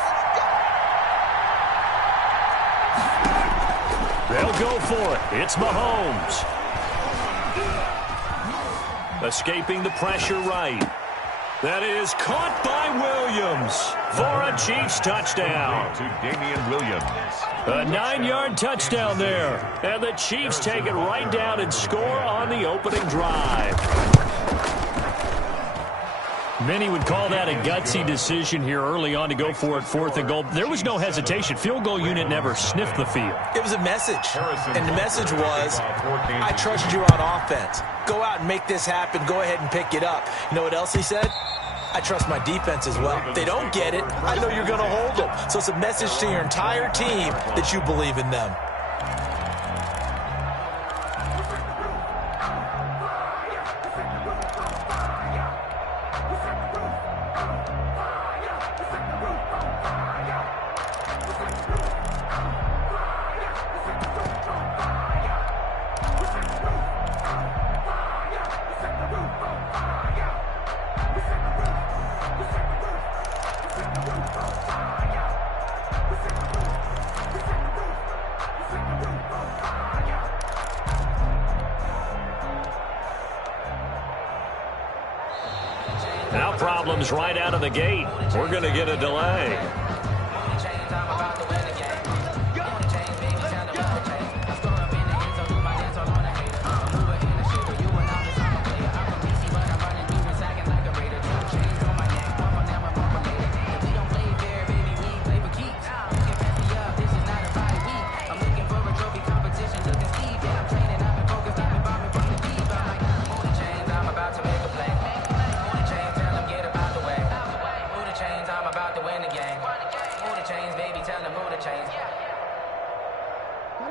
They'll go for it. It's Mahomes. Escaping the pressure right. That is caught by Williams for a Chiefs touchdown. To Damian Williams. A 9-yard touchdown there. And the Chiefs take it right down and score on the opening drive. Many would call that a gutsy decision here early on to go for it 4th and goal. There was no hesitation. Field goal unit never sniffed the field. It was a message. And the message was, I trust you on offense. Go out and make this happen. Go ahead and pick it up. You know what else he said? I trust my defense as well. If they don't get it, I know you're going to hold them. So it's a message to your entire team that you believe in them. Now problems right out of the gate. We're going to get a delay.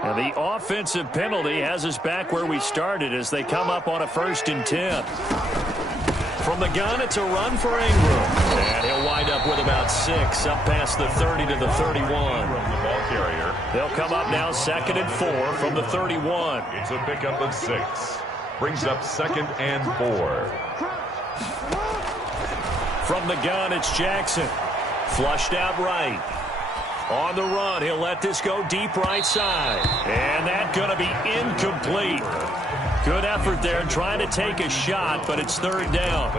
And the offensive penalty has us back where we started as they come up on a 1st and 10. From the gun, it's a run for Ingram. And he'll wind up with about 6 up past the 30 to the 31. From the ball carrier. They'll come up now 2nd and 4 from the 31. It's a pickup of 6. Brings up 2nd and 4. From the gun, it's Jackson. Flushed out right. On the run, he'll let this go deep right side. And that's going to be incomplete. Good effort there trying to take a shot, but it's third down.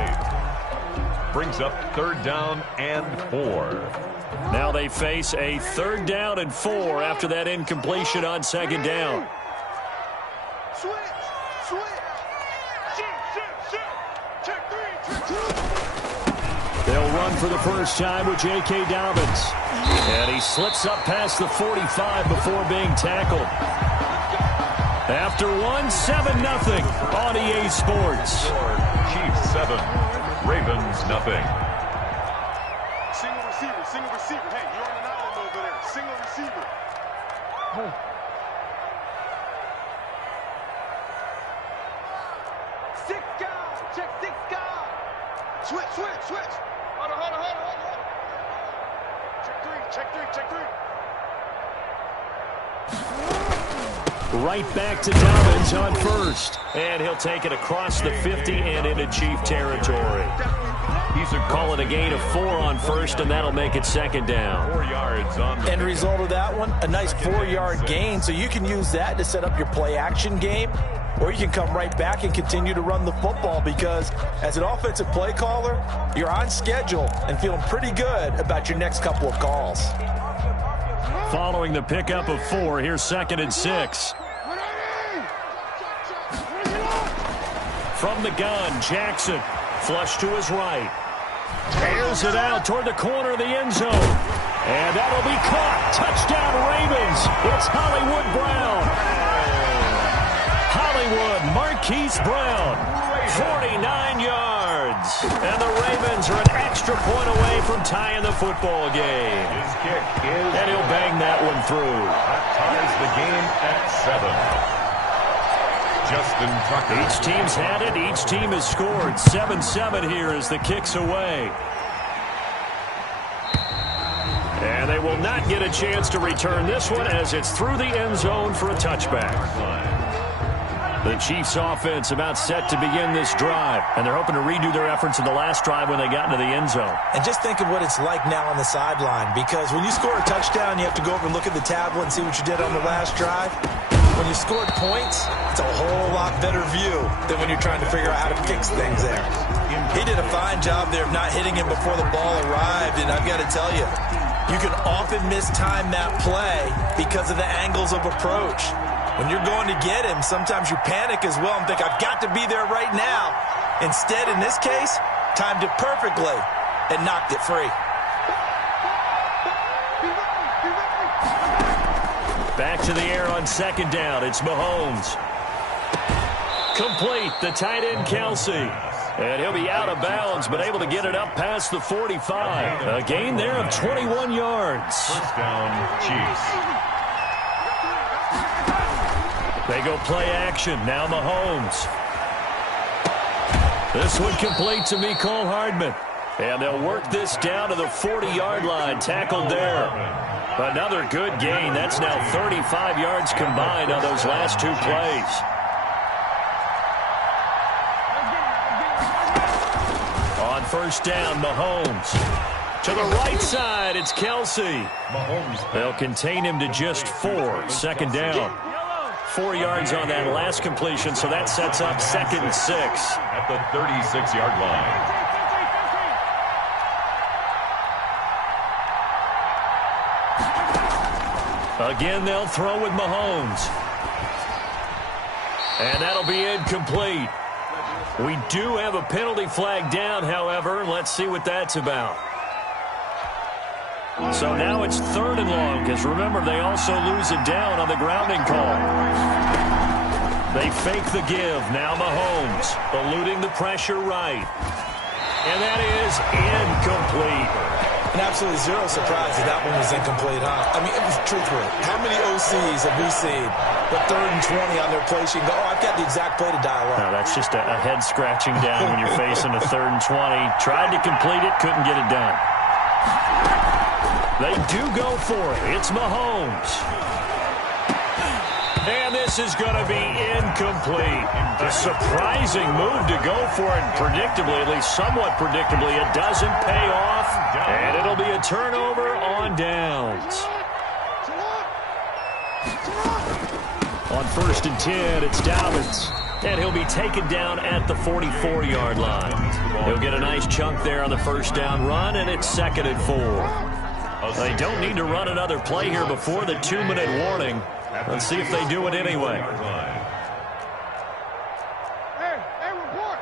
Brings up third down and 4. Now they face a third down and 4 after that incompletion on second down. Switch. Check 3. They'll run for the first time with J.K. Dobbins. And he slips up past the 45 before being tackled. After 7-0 on EA Sports. Chiefs 7, Ravens nothing. Single receiver. Hey, you're on an island over there. Single receiver. Six guys. Check 6 guys. Switch. Hold on. Check three. Right back to Dobbins on first. And he'll take it across the 50 and into Chief territory. Call it a gain of 4 on first, and that'll make it second down. 4 yards on the End result of that one, a nice 4-yard gain. So you can use that to set up your play-action game, or you can come right back and continue to run the football because as an offensive play caller, you're on schedule and feeling pretty good about your next couple of calls. Following the pickup of 4, here's 2nd and 6. From the gun, Jackson, flush to his right. Airs it out toward the corner of the end zone. And that'll be caught. Touchdown, Ravens. It's Hollywood Brown. Hollywood Marquise Brown, 49 yards. And the Ravens are an extra point away from tying the football game. His kick is... And he'll bang that one through. That ties the game at 7. Justin Tucker. Each team's had it. Each team has scored. 7-7 here as the kick's away. And they will not get a chance to return this one as it's through the end zone for a touchback. The Chiefs offense about set to begin this drive, and they're hoping to redo their efforts in the last drive when they got into the end zone. And just think of what it's like now on the sideline, because when you score a touchdown, you have to go over and look at the tablet and see what you did on the last drive. When you scored points, it's a whole lot better view than when you're trying to figure out how to fix things there. He did a fine job there of not hitting him before the ball arrived, and I've got to tell you, you can often mistime that play because of the angles of approach. When you're going to get him, sometimes you panic as well and think, I've got to be there right now. Instead, in this case, timed it perfectly and knocked it free. Back to the air on second down. It's Mahomes. Complete. The tight end, Kelsey. And he'll be out of bounds, but able to get it up past the 45. A gain there of 21 yards. First down, Chiefs. They go play action. Now Mahomes. This one complete to Mecole Hardman. And they'll work this down to the 40-yard line. Tackled there. Another good gain. That's now 35 yards combined on those last 2 plays. On first down, Mahomes. To the right side, it's Kelsey. They'll contain him to just 4. Second down. 4 yards on that last completion, so that sets up 2nd and 6. At the 36-yard line. Again, they'll throw with Mahomes. And that'll be incomplete. We do have a penalty flag down, however. Let's see what that's about. So now it's 3rd and long, because remember, they also lose it down on the grounding call. They fake the give. Now Mahomes eluding the pressure right. And that is incomplete. And absolutely zero surprise that that one was incomplete, huh? I mean, it was truthfully. How many OCs have we seen with 3rd and 20 on their play sheet and go, oh, I've got the exact play to dial up? No, that's just a head scratching down when you're facing a 3rd and 20. Tried to complete it, couldn't get it done. They do go for it. It's Mahomes. And this is going to be incomplete. A surprising move to go for it. Predictably, at least somewhat predictably, it doesn't pay off. And it'll be a turnover on downs. On 1st and 10, it's Dobbins. And he'll be taken down at the 44-yard line. He'll get a nice chunk there on the first down run, and it's 2nd and 4. They don't need to run another play here before the 2-minute warning. Let's see if they do it anyway. Hey, report.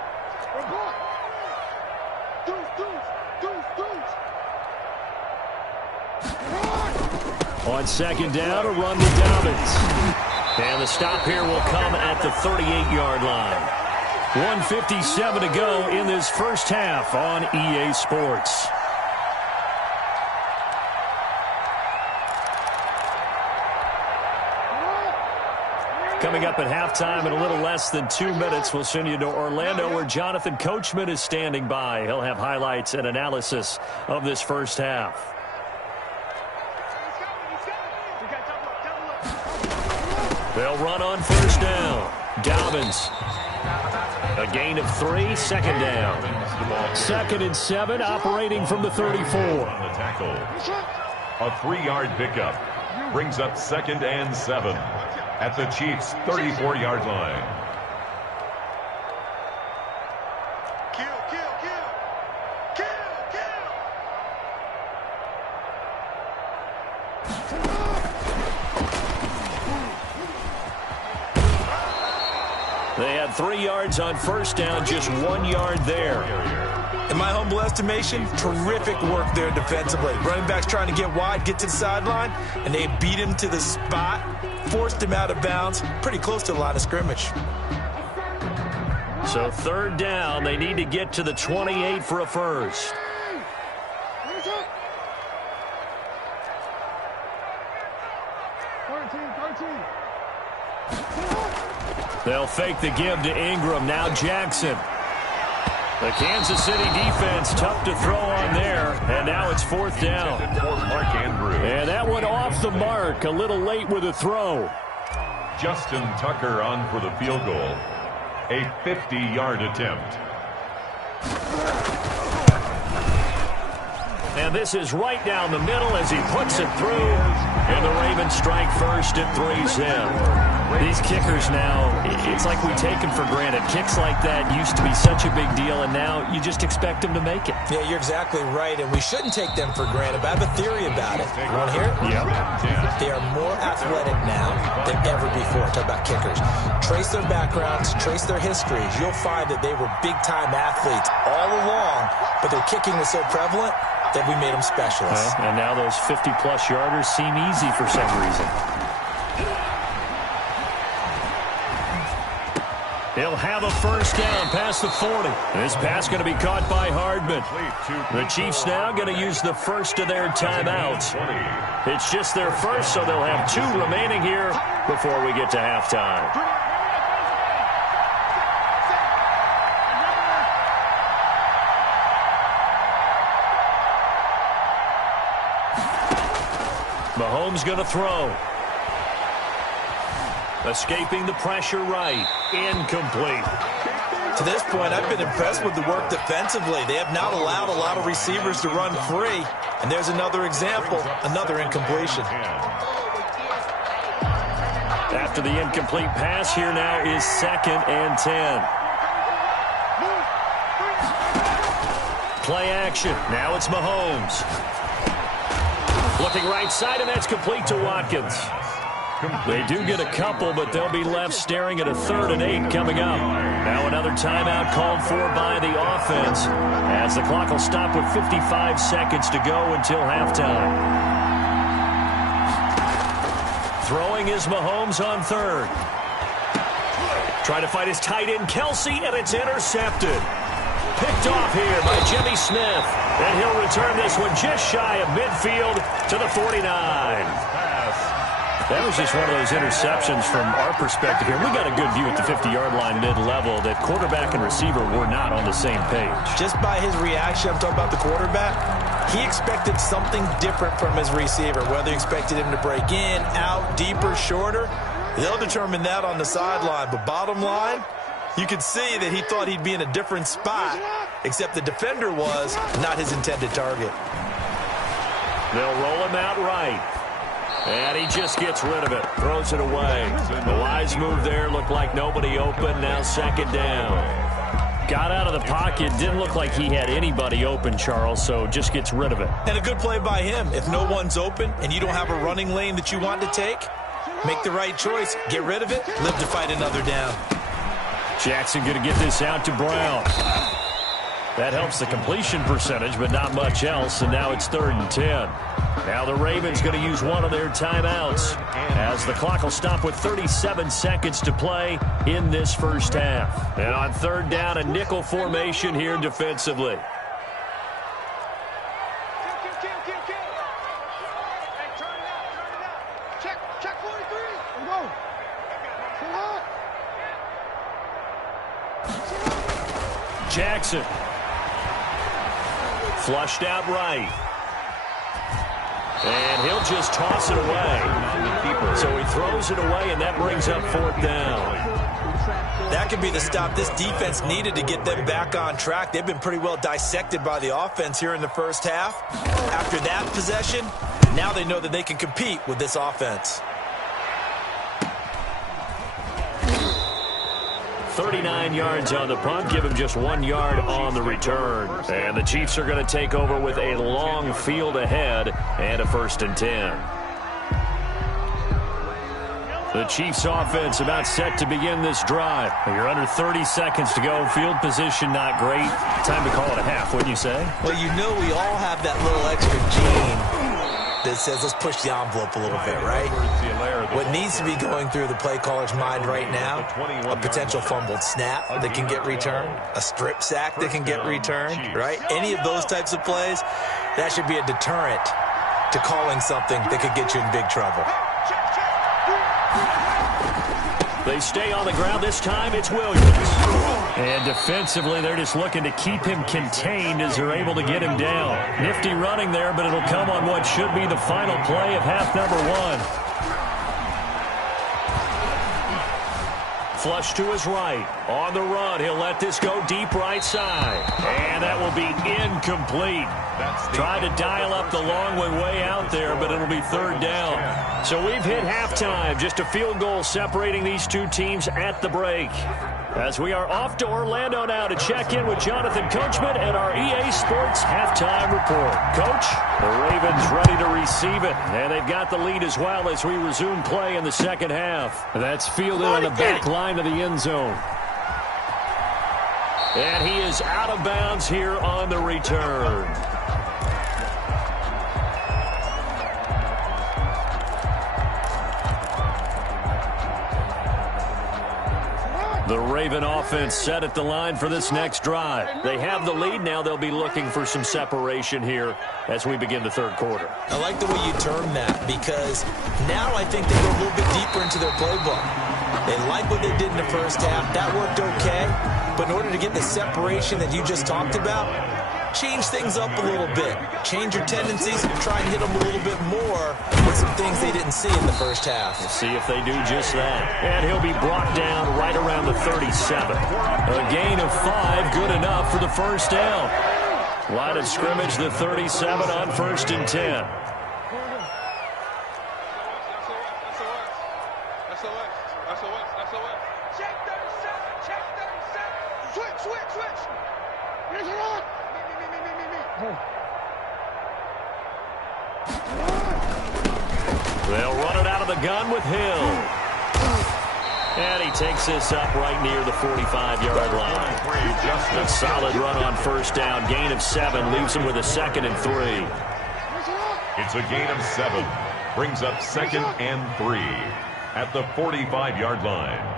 On 2nd down, a run to Dobbins. And the stop here will come at the 38-yard line. 1:57 to go in this first half on EA Sports. Coming up at halftime in a little less than 2 minutes, we'll send you to Orlando where Jonathan Coachman is standing by. He'll have highlights and analysis of this first half. They'll run on 1st down. Dobbins. A gain of 3, 2nd down. 2nd and 7, operating from the 34. On the tackle. A 3-yard pickup brings up 2nd and 7 at the Chiefs' 34-yard line. Kill. They had 3 yards on 1st down, just 1 yard there. In my humble estimation, terrific work there defensively. Running back's trying to get wide, get to the sideline, and they beat him to the spot, forced him out of bounds, pretty close to the line of scrimmage. So 3rd down, they need to get to the 28 for a first. They'll fake the give to Ingram. Now Jackson. The Kansas City defense tough to throw on there. And now it's 4th down. Mark Andrews. And that one off the mark. A little late with a throw. Justin Tucker on for the field goal. A 50-yard attempt. And this is right down the middle as he puts it through. And the Ravens strike first at 3's in. These kickers now, it's like we take them for granted. Kicks like that used to be such a big deal, and now you just expect them to make it. Yeah, you're exactly right, and we shouldn't take them for granted, but I have a theory about it. You want to hear it? Yeah. They are more athletic now than ever before. Talk about kickers. Trace their backgrounds, trace their histories. You'll find that they were big-time athletes all along, but their kicking was so prevalent that we made them specialists. And now those 50-plus yarders seem easy for some reason. He'll have a first down past the 40. This pass going to be caught by Hardman. The Chiefs now going to use the first of their timeouts. It's just their first, so they'll have 2 remaining here before we get to halftime. Mahomes going to throw. Escaping the pressure right. Incomplete. To this point, I've been impressed with the work defensively. They have not allowed a lot of receivers to run free. And there's another example, another incompletion. After the incomplete pass, here now is 2nd and 10. Play action. Now it's Mahomes. Looking right side, and that's complete to Watkins. They do get a couple, but they'll be left staring at a 3rd and 8 coming up. Now another timeout called for by the offense, as the clock will stop with 55 seconds to go until halftime. Throwing is Mahomes on 3rd. Trying to fight his tight end, Kelsey, and it's intercepted. Picked off here by Jimmy Smith, and he'll return this one just shy of midfield to the 49. That was just one of those interceptions from our perspective here. We got a good view at the 50-yard line mid-level that quarterback and receiver were not on the same page. Just by his reaction, I'm talking about the quarterback, he expected something different from his receiver, whether he expected him to break in, out, deeper, shorter. They'll determine that on the sideline. But bottom line, you could see that he thought he'd be in a different spot, except the defender was not his intended target. They'll roll him out right. And he just gets rid of it, throws it away. The wise move there, looked like nobody open, now second down. Got out of the pocket, didn't look like he had anybody open, Charles, so just gets rid of it. And a good play by him. If no one's open and you don't have a running lane that you want to take, make the right choice, get rid of it, live to fight another down. Jackson going to get this out to Brown. That helps the completion percentage, but not much else, and now it's 3rd and 10. Now the Ravens going to use one of their timeouts as the clock will stop with 37 seconds to play in this first half. And on 3rd down, a nickel formation here defensively. Jackson. Flushed out right. And he'll just toss it away. So he throws it away, and that brings up 4th down. That could be the stop this defense needed to get them back on track. They've been pretty well dissected by the offense here in the first half. After that possession, now they know that they can compete with this offense. 39 yards on the punt, give him just 1 yard on the return. And the Chiefs are going to take over with a long field ahead and a 1st and 10. The Chiefs offense about set to begin this drive. You're under 30 seconds to go. Field position not great. Time to call it a half, wouldn't you say? Well, you know we all have that little extra gene that says let's push the envelope a little bit, right? What needs to be going through the play caller's mind right now, a potential fumbled snap that can get returned, a strip sack that can get returned, right? Any of those types of plays, that should be a deterrent to calling something that could get you in big trouble. They stay on the ground. This time it's Williams. And defensively, they're just looking to keep him contained as they're able to get him down. Nifty running there, but it'll come on what should be the final play of half number 1. Flush to his right. On the run, he'll let this go deep right side. And that will be incomplete. Try to dial up the long way out there, but it'll be 3rd down. So we've hit halftime. Just a field goal separating these two teams at the break. As we are off to Orlando now to check in with Jonathan Coachman and our EA Sports halftime report. Coach, the Ravens ready to receive it, and they've got the lead as well as we resume play in the second half. That's fielded on the back line of the end zone. And he is out of bounds here on the return. The Raven offense set at the line for this next drive. They have the lead. Now they'll be looking for some separation here as we begin the 3rd quarter. I like the way you term that because now I think they go a little bit deeper into their playbook. They like what they did in the first half. That worked okay. But in order to get the separation that you just talked about, change things up a little bit. Change your tendencies and try and hit them a little bit more with some things they didn't see in the first half. We'll see if they do just that. And he'll be brought down right around the 37. A gain of 5, good enough for the 1st down. Line of scrimmage, the 37 on 1st and 10. They'll run it out of the gun with Hill. And he takes this up right near the 45-yard line. A solid run on 1st down. Gain of 7 leaves him with a 2nd and 3. It's a gain of 7. Brings up 2nd and 3 at the 45-yard line.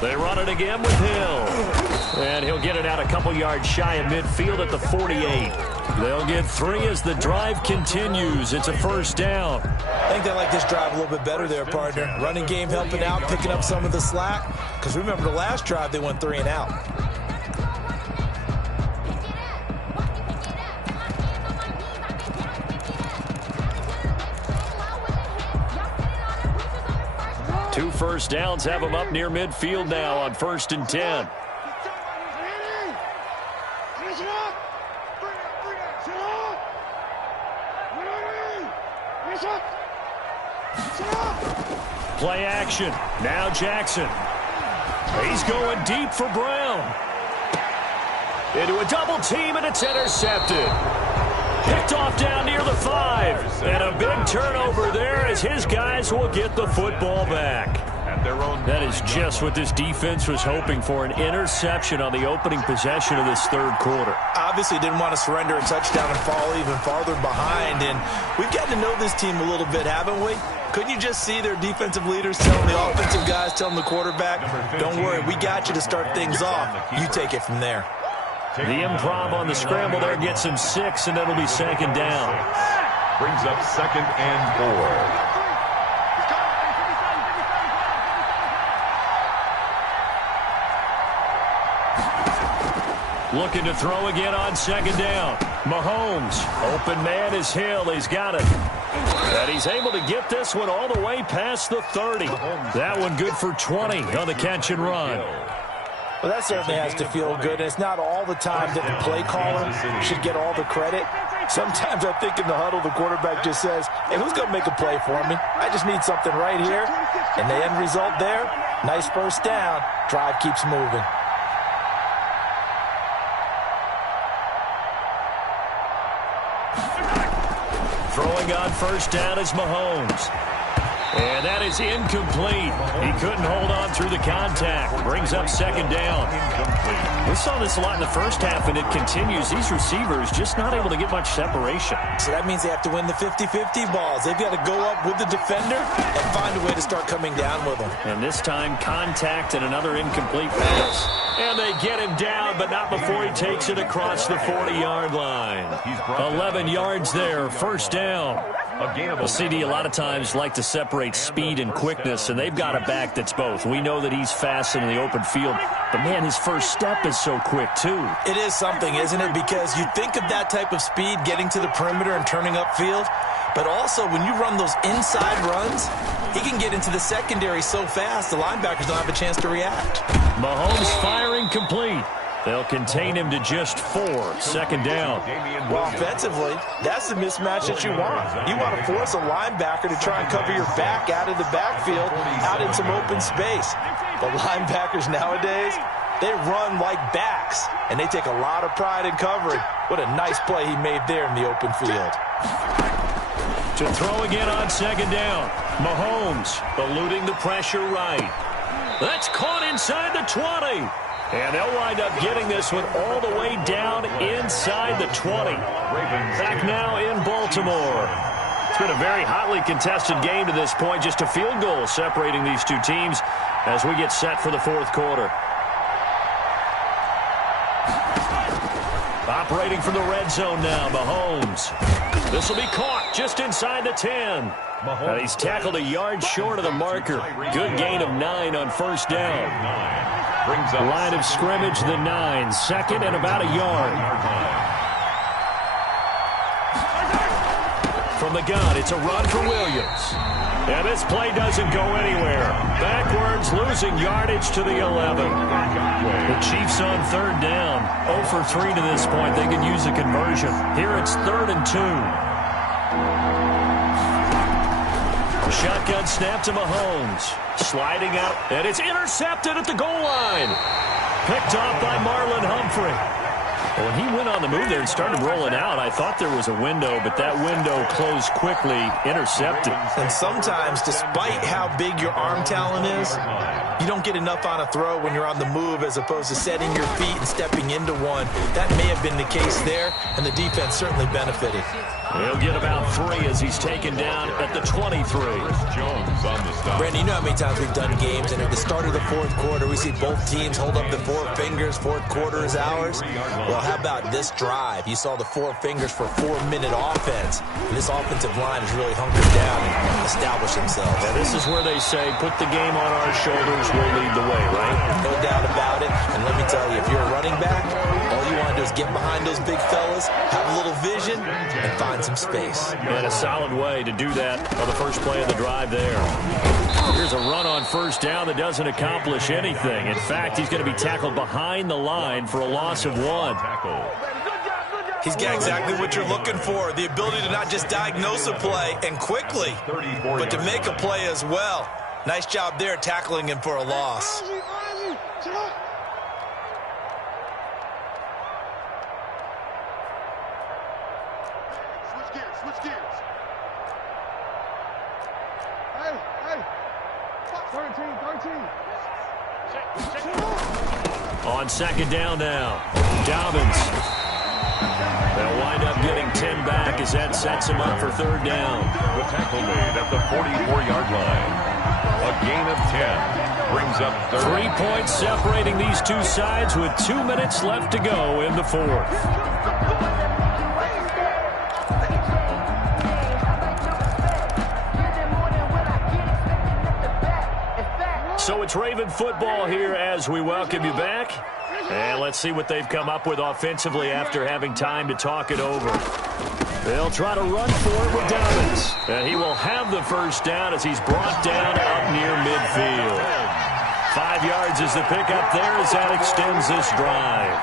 They run it again with Hill. And he'll get it out a couple yards shy of midfield at the 48. They'll get 3 as the drive continues. It's a 1st down. I think they like this drive a little bit better there, partner. Running game helping out, picking up some of the slack. Because remember the last drive, they went 3 and out. Two 1st downs have them up near midfield now on 1st and 10. Play action. Now Jackson. He's going deep for Brown. Into a double team, and it's intercepted. Picked off down near the 5. And a big turnover there as his guys will get the football back. That is just what this defense was hoping for, an interception on the opening possession of this third quarter. Obviously didn't want to surrender a touchdown and fall even farther behind, and we've gotten to know this team a little bit, haven't we? Couldn't you just see their defensive leaders telling the offensive guys, telling the quarterback, don't worry, we got you to start things off. You take it from there. The improv on the scramble there gets him 6, and it'll be second down. Brings up 2nd and 4. Looking to throw again on second down. Mahomes, open man is Hill. He's got it. And he's able to get this one all the way past the 30. That one good for 20 on the catch and run. Well, that certainly has to feel good. It's not all the time that the play caller should get all the credit. Sometimes I think in the huddle, the quarterback just says, hey, who's going to make a play for me? I just need something right here. And the end result there, nice first down. Drive keeps moving. Throwing on first down is Mahomes. And that is incomplete. He couldn't hold on through the contact. Brings up second down. We saw this a lot in the first half, and it continues. These receivers just not able to get much separation. So that means they have to win the 50-50 balls. They've got to go up with the defender and find a way to start coming down with them. And this time, contact and another incomplete pass. And they get him down, but not before he takes it across the 40-yard line. 11 yards there, first down. Well, CD, a lot of times like to separate speed and quickness, and they've got a back that's both. We know that he's fast in the open field, but, man, his first step is so quick, too. It is something, isn't it? Because you think of that type of speed getting to the perimeter and turning upfield, but also when you run those inside runs, he can get into the secondary so fast the linebackers don't have a chance to react. Mahomes firing complete. They'll contain him to just 4. Second down. Well, offensively, that's the mismatch that you want. You want to force a linebacker to try and cover your back out of the backfield, out in some open space. The linebackers nowadays, they run like backs, and they take a lot of pride in covering. What a nice play he made there in the open field. To throw again on second down. Mahomes eluding the pressure right. That's caught inside the 20. And they'll wind up getting this one all the way down inside the 20. Back now in Baltimore. It's been a very hotly contested game to this point. Just a field goal separating these two teams as we get set for the fourth quarter. Operating from the red zone now, Mahomes. This will be caught just inside the 10. And he's tackled a yard short of the marker. Good gain of 9 on first down. Line of scrimmage, the 9. Second and about a yard. From the gun, it's a run for Williams. And this play doesn't go anywhere. Backwards, losing yardage to the 11. The Chiefs on third down. 0 for 3 to this point. They can use a conversion. Here it's 3rd and 2. Shotgun snap to Mahomes. Sliding out, and it's intercepted at the goal line. Picked off by Marlon Humphrey. When he went on the move there and started rolling out, I thought there was a window, but that window closed quickly, intercepted. And sometimes, despite how big your arm talent is, you don't get enough on a throw when you're on the move as opposed to setting your feet and stepping into one. That may have been the case there, and the defense certainly benefited. He'll get about 3 as he's taken down at the 23. Brandon, you know how many times we've done games, and at the start of the fourth quarter, we see both teams hold up the 4 fingers, fourth quarter is ours. Well, how about this drive? You saw the 4 fingers for 4-minute offense. And this offensive line has really hunkered down and established themselves. Yeah, this is where they say, put the game on our shoulders, we'll lead the way, right? No doubt about it. And let me tell you, if you're a running back, all you want to do is get behind those big fellas, have a little vision, and find some space. And a solid way to do that on the first play of the drive there. Here's a run on first down that doesn't accomplish anything. In fact, he's going to be tackled behind the line for a loss of 1. He's got exactly what you're looking for, the ability to not just diagnose a play and quickly, but to make a play as well. Nice job there tackling him for a loss. Switch gears, switch gears. Hey. 13. On second down now, Dobbins. They'll wind up getting 10 back as that sets him up for third down. The tackle made at the 44-yard line. A gain of 10 brings up third. 3 points separating these two sides with 2 minutes left to go in the fourth. So it's Raven football here as we welcome you back. And let's see what they've come up with offensively after having time to talk it over. They'll try to run for it with Dobbins. And he will have the first down as he's brought down up near midfield. 5 yards is the pickup there as that extends this drive.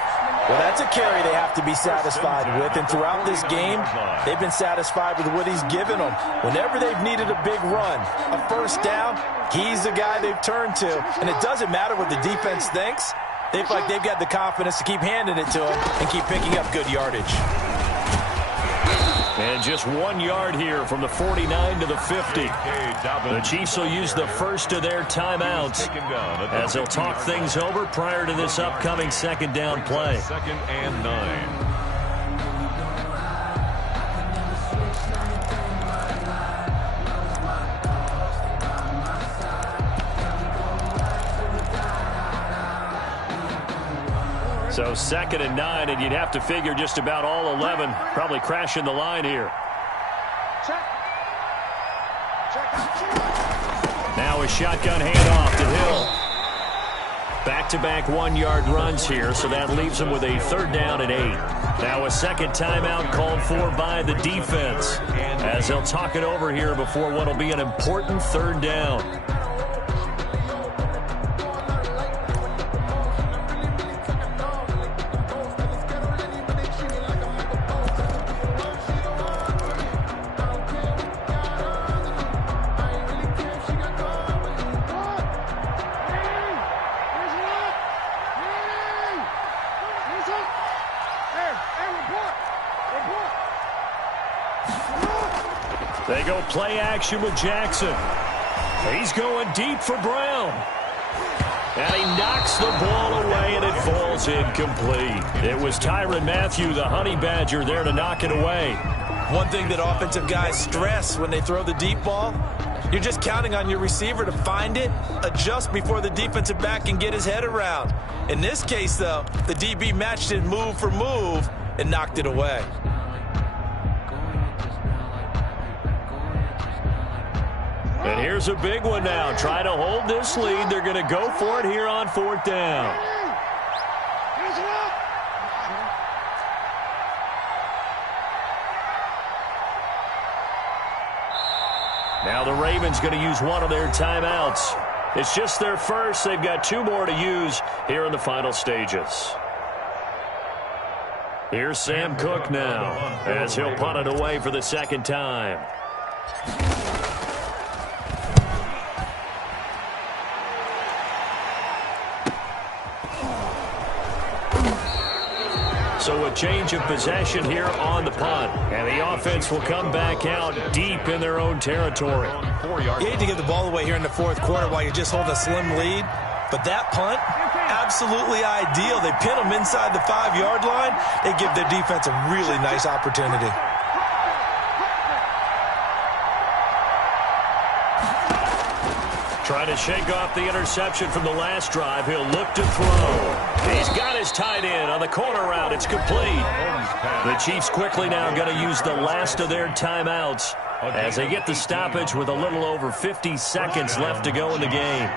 Well, that's a carry they have to be satisfied with, and throughout this game, they've been satisfied with what he's given them. Whenever they've needed a big run, a first down, he's the guy they've turned to, and it doesn't matter what the defense thinks. They feel like they've got the confidence to keep handing it to him and keep picking up good yardage. And just 1 yard here from the 49 to the 50. The Chiefs will use the first of their timeouts as they'll talk things over prior to this upcoming second down play. 2nd and 9. So 2nd and 9, and you'd have to figure just about all 11 probably crashing the line here. Now a shotgun handoff to Hill. Back-to-back 1 yard runs here, so that leaves him with a third down and 8. Now a second timeout called for by the defense as they'll talk it over here before what will be an important third down. They go play action with Jackson. He's going deep for Brown. And he knocks the ball away, and it falls incomplete. It was Tyrann Mathieu, the Honey Badger, there to knock it away. One thing that offensive guys stress when they throw the deep ball, you're just counting on your receiver to find it, adjust before the defensive back can get his head around. In this case, though, the DB matched it move for move and knocked it away. And here's a big one now. Try to hold this lead. They're going to go for it here on fourth down. Now the Ravens going to use one of their timeouts. It's just their first. They've got 2 more to use here in the final stages. Here's Sam Cook now as he'll punt it away for the second time. So a change of possession here on the punt. And the offense will come back out deep in their own territory. You hate to give the ball away here in the fourth quarter while you're just holding a slim lead. But that punt, absolutely ideal. They pin them inside the 5-yard line. They give their defense a really nice opportunity. Trying to shake off the interception from the last drive. He'll look to throw. He's got his tight end on the corner route. It's complete. The Chiefs quickly now going to use the last of their timeouts as they get the stoppage with a little over 50 seconds left to go in the game.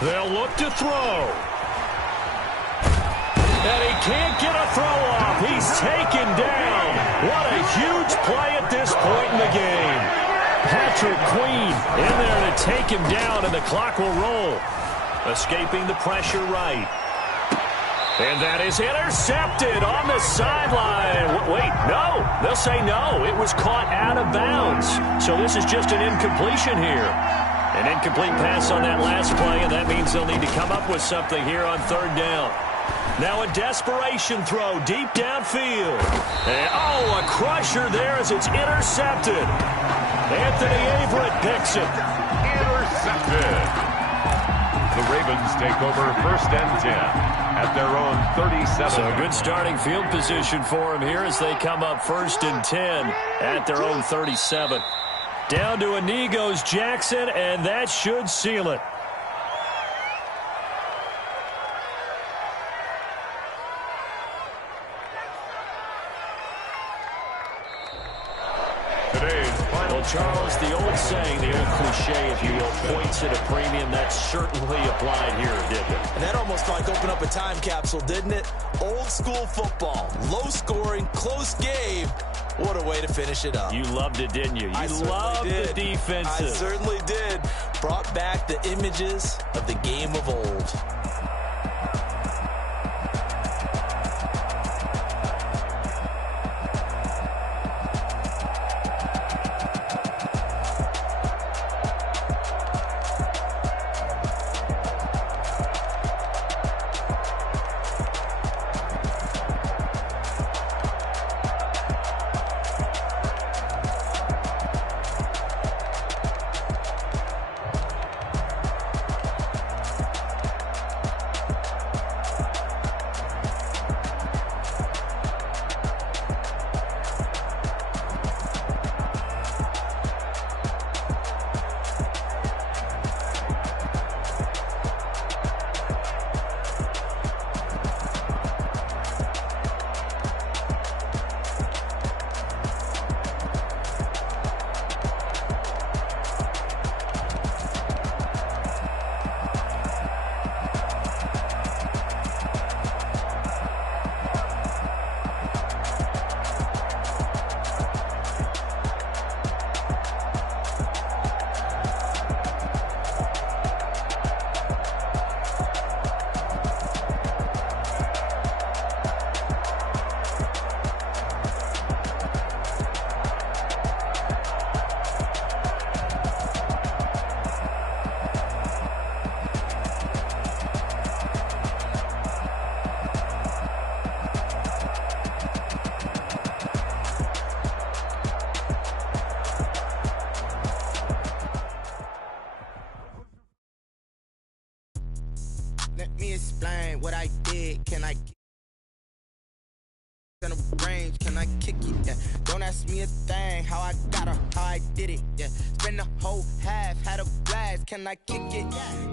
They'll look to throw. And he can't get a throw off. He's taken down. What a huge play at this point in the game. Patrick Queen in there to take him down, and the clock will roll. Escaping the pressure right. And that is intercepted on the sideline. Wait, no. They'll say no. It was caught out of bounds. So this is just an incompletion here. An incomplete pass on that last play, and that means they'll need to come up with something here on third down. Now a desperation throw deep downfield. And, a crusher there as it's intercepted. Anthony Averett picks it. Intercepted. The Ravens take over 1st and 10 at their own 37. So good starting field position for them here as they come up 1st and 10 at their own 37. Down to a knee goes Jackson, and that should seal it. Well, Charles, the old saying, the old cliche, if you will, points at a premium, that certainly applied here, didn't it? And that almost like opened up a time capsule, didn't it? Old school football, low scoring, close game. What a way to finish it up. You loved it, didn't you? You loved the defensive. I certainly did. Brought back the images of the game of old. Let me explain what I did. Can I in a range? Can I kick it? Yeah. Don't ask me a thing. How I got her, how I did it. Yeah. Spend the whole half, had a blast. Can I kick it?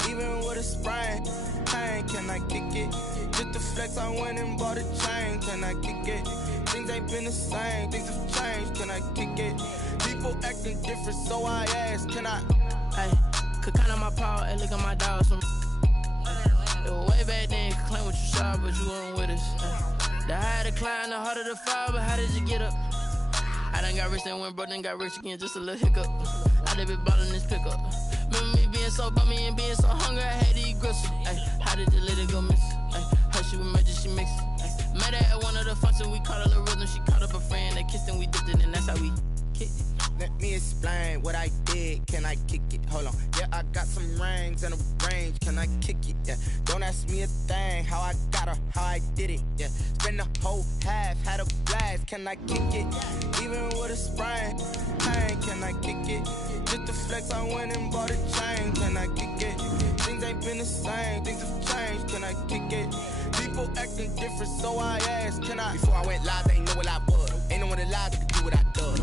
Even with a sprain, pain. Can I kick it? Just the flex, I went and bought a chain. Can I kick it? Things ain't been the same. Things have changed. Can I kick it? People acting different, so I ask. Can I? Hey, could count on my power and look at my dogs. Way back then, you could claim what you saw, but you weren't with us. The higher the climb, the harder the fall, but how did you get up? I done got rich, then went broke, then got rich again, just a little hiccup. I done been ballin' this pickup. Remember me being so bummy and being so hungry, I had to eat gristle. Ay, how did you let it go miss? Ay, how she was magic, she mixed. Met her at one of the functions, we caught a little rhythm, she caught up a friend, they kissed and we dipped it, and that's how we kicked it. Let me explain what I did. Can I kick it? Hold on. Yeah, I got some rings and a range. Can I kick it? Yeah. Don't ask me a thing. How I got her, how I did it. Yeah. Spend the whole half, had a blast. Can I kick it? Even with a sprain, pain. Can I kick it? Just the flex, I went and bought a chain. Can I kick it? Things ain't been the same. Things have changed. Can I kick it? People acting different, so I asked. Can I? Before I went live, they ain't know what I was. Ain't no one alive that could do what I does.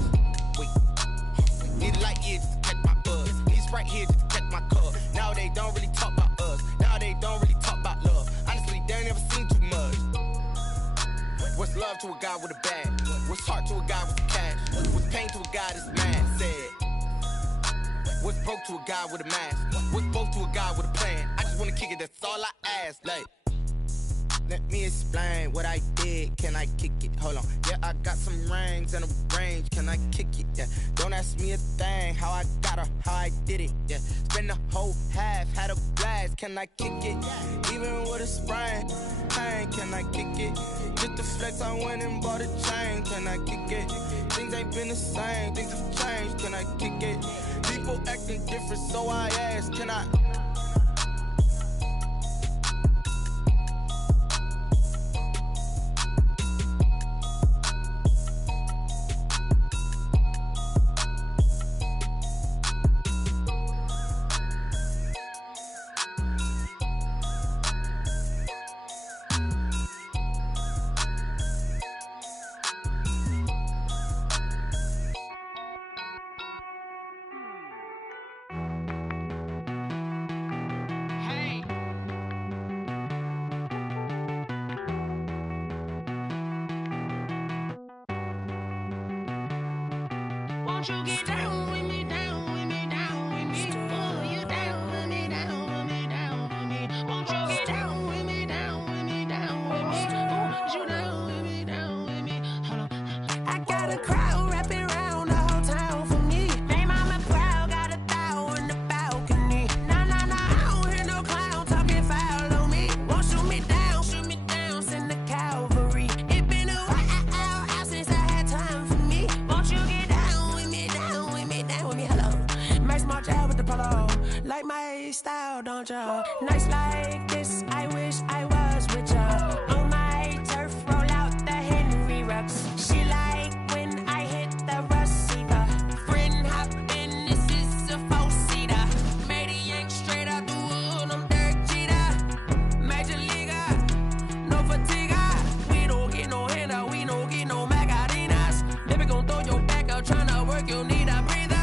Need a light years to catch my buzz. Need Sprite here just to catch my cup. Now they don't really talk about us. Now they don't really talk about love. Honestly, they ain't never seen too much. What's love to a guy with a bag? What's heart to a guy with cash? What's pain to a guy that's mad? Said. What's broke to a guy with a mask? What's both to a guy with a plan? I just just wanna kick it, that's all I ask. Like, let me explain what I did. Can I kick it? Hold on. Yeah, I got some rings and a range. Can I kick it? Yeah. Don't ask me a thing. How I got her, how I did it. Yeah. Spend the whole half, had a blast. Can I kick it? Even with a sprain. Pain, can I kick it? Just the flex, I went and bought a chain. Can I kick it? Things ain't been the same. Things have changed. Can I kick it? People acting different, so I ask. Can I? Won't you get down with me, down with me, down with me? Oh, you down with me, down with me, down with me. Won't you get down with me, down with me, down with me? Oh, you down with me, down with me? Hold on. I got a crowd wrapping around the whole town for me. Hey, mama proud, got a thou on the balcony. Nah, nah, nah, I don't hear no clown talking foul on me. Won't shoot me down, send the cavalry. It been a while since I had time for me. Won't you get down with me, down with me, down with me? Hello. Max March out with the polo. Like my style, don't ya? Nights like this, I wish I was with ya. On my turf, roll out the Henry Rux. She like when I hit the receiver. Friend hop in, this is a four-seater. Made a yank straight out the wood, I'm Derek Jeter. Major leaguer, no fatigue. We don't get no handout, we don't get no Macarinas. Baby gon' throw your back out, tryna work, you need a breather.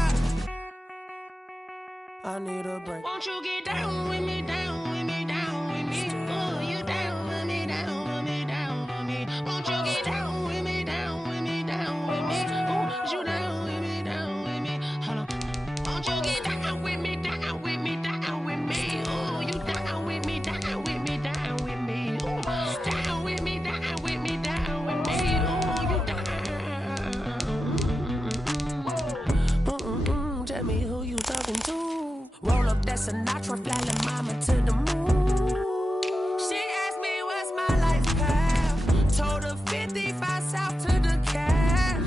I need a break. Won't you get down with me, down with me, down with me? Oh, you down with me, down with me, down with me? Won't you get down with me, down with me, down with me? Oh, you down with me, down with me? Hold on. Won't you get down with me, down with me, down with me? Oh, you down with me, down with me, down with me? Oh, down with me, down with me, down with me? Oh, you down. Tell me who you talking to. Roll up that Sinatra, fly la mama to the moon. She asked me what's my life path. Told her 55 south to the cab.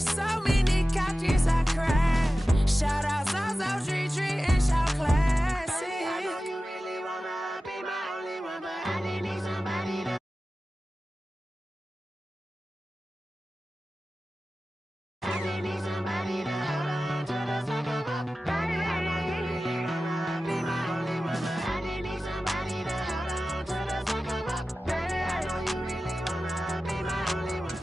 So many couches I cried. Shout out South Street and shout classic. I know you really wanna be my only one, but I didn't need somebody to. I didn't need somebody to hold on to the second up. Baby, I know you really wanna be my only one, but I didn't need somebody to hold on to the second up. Baby, I know you really wanna be my only one.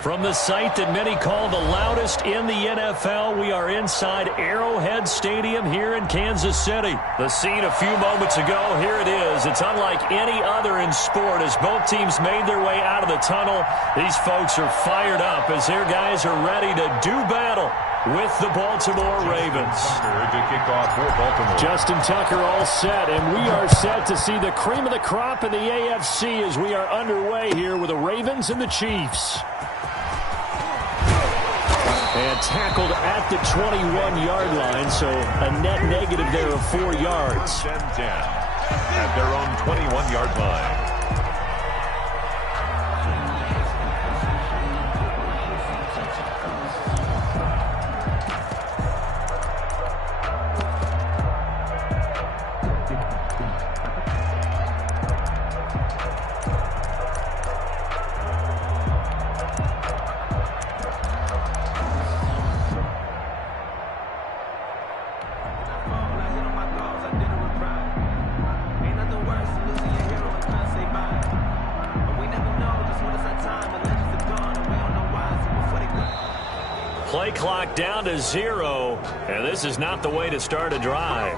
From the site that many call the loudest in the NFL, we are inside Arrowhead Stadium here in Kansas City. The scene a few moments ago, here it is. It's unlike any other in sport as both teams made their way out of the tunnel. These folks are fired up as their guys are ready to do battle with the Baltimore Ravens. To kick off for Baltimore. Justin Tucker all set, and we are set to see the cream of the crop in the AFC as we are underway here with the Ravens and the Chiefs. And tackled at the 21-yard line, so a net negative there of 4 yards. 10-10 at their own 21-yard line. Play clock down to 0, and this is not the way to start a drive.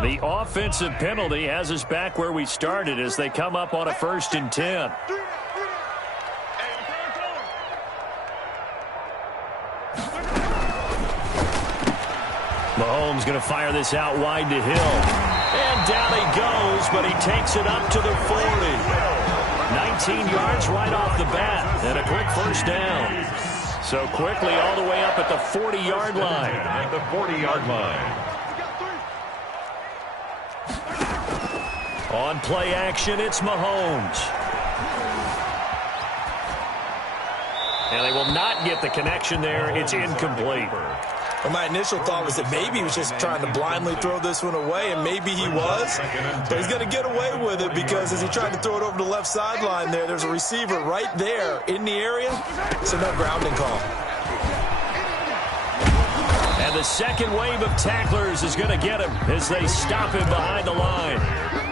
And the offensive penalty has us back where we started as they come up on a 1st and 10. Mahomes going to fire this out wide to Hill. And down he goes, but he takes it up to the 40. 19 yards right off the bat, and a quick 1st down. So quickly all the way up at the 40-yard line. At the 40-yard line. On play action, it's Mahomes. And they will not get the connection there. It's incomplete. Well, my initial thought was that maybe he was just trying to blindly throw this one away, and maybe he was. But he's going to get away with it because as he tried to throw it over the left sideline there's a receiver right there in the area, so no grounding call. And the second wave of tacklers is going to get him as they stop him behind the line.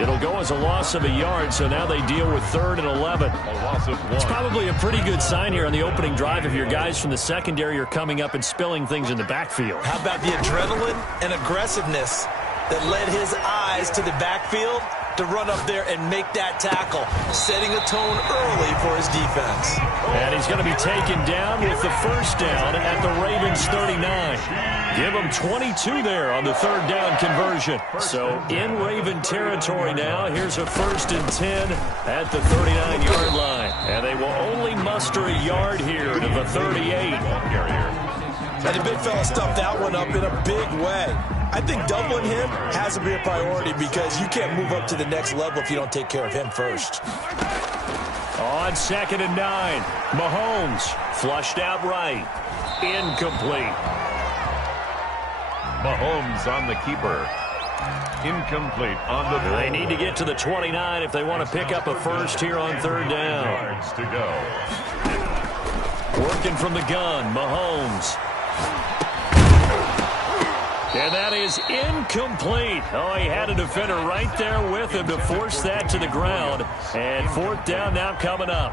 It'll go as a loss of a yard, so now they deal with 3rd and 11. A loss of 1. It's probably a pretty good sign here on the opening drive if your guys from the secondary are coming up and spilling things in the backfield. How about the adrenaline and aggressiveness that led his eyes to the backfield to run up there and make that tackle, setting a tone early for his defense. And he's going to be taken down with the 1st down at the Ravens 39. Give him 22 there on the 3rd down conversion. So in Raven territory now, here's a 1st and 10 at the 39-yard line. And they will only muster a yard here to the 38. And the big fella stuffed that one up in a big way. I think doubling him has to be a priority because you can't move up to the next level if you don't take care of him first. On 2nd and 9, Mahomes flushed out right. Incomplete. Mahomes on the keeper. Incomplete on the throw. They need to get to the 29 if they want to pick up a 1st here on 3rd down. Yards to go. Working from the gun, Mahomes. And that is incomplete. Oh, he had a defender right there with him to force that to the ground. And 4th down now coming up.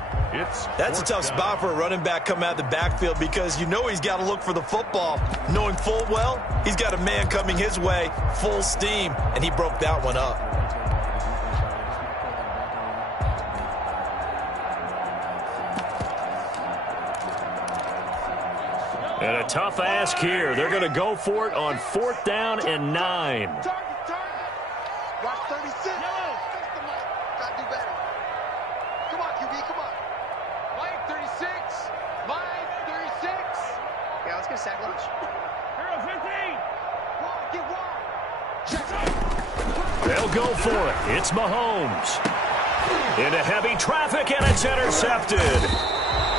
That's a tough spot for a running back coming out of the backfield because you know he's got to look for the football, knowing full well he's got a man coming his way full steam, and he broke that one up. And a tough ask here. They're going to go for it on 4th down and 9. Watch 36. Gotta do better. Come on, QB, come on. Line 36. Line 36. Yeah, let's get a sack lunch. Hero 15. Get wide. They'll go for it. It's Mahomes. Into heavy traffic, and it's intercepted.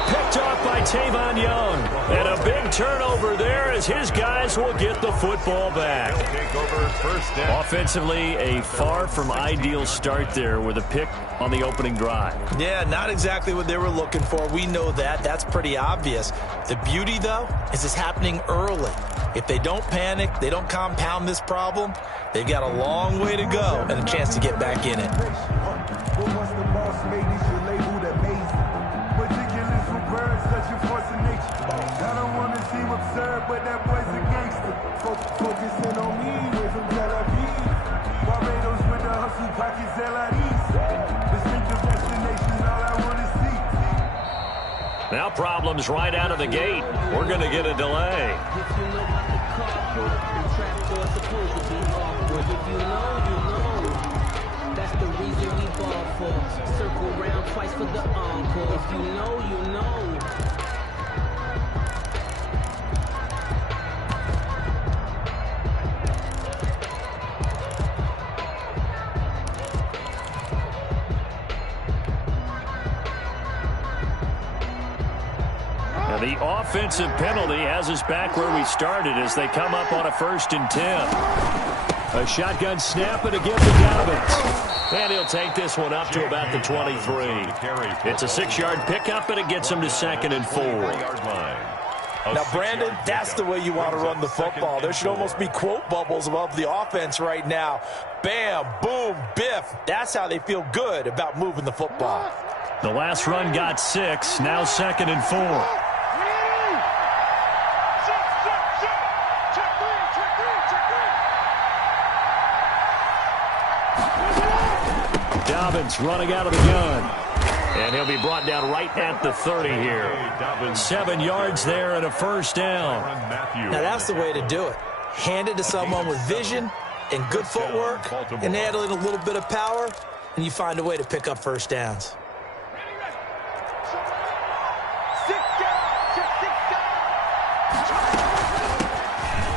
Picked off by Tavon Young. And a big turnover there as his guys will get the football back. Take over 1st down. Offensively, a far from ideal start there with a pick on the opening drive. Yeah, not exactly what they were looking for. We know that. That's pretty obvious. The beauty, though, is it's happening early. If they don't panic, they don't compound this problem, they've got a long way to go and a chance to get back in it. But once the boss made this, you're labeled amazing. Meticulous for birds, such a force of nature. I don't want to seem absurd, but that boy's a gangster. Focusing on me, way from Tel Aviv. Barbados with the hustle, pockets LIDs. Distinctive destination, all I want to see. Now problems right out of the gate. We're going to get a delay. If you know about the carport, the trapdoor supposed to be awkward. If you know, you know. That's the reason we ball for. Circle round twice for the encore. If you know, you know. Now the offensive penalty has us back where we started as they come up on a 1st and 10. A shotgun snap and a give to Dobbins. And he'll take this one up to about the 23. It's a 6-yard pickup, and it gets him to 2nd and 4. Now, Brandon, that's the way you want to run the football. There should almost be quote bubbles above the offense right now. Bam, boom, biff. That's how they feel good about moving the football. The last run got 6, now 2nd and 4. Dobbins running out of the gun. And he'll be brought down right at the 30 here. 7 yards there and a first down. Now that's the way to do it. Hand it to someone with vision and good footwork and handling a little bit of power, and you find a way to pick up first downs.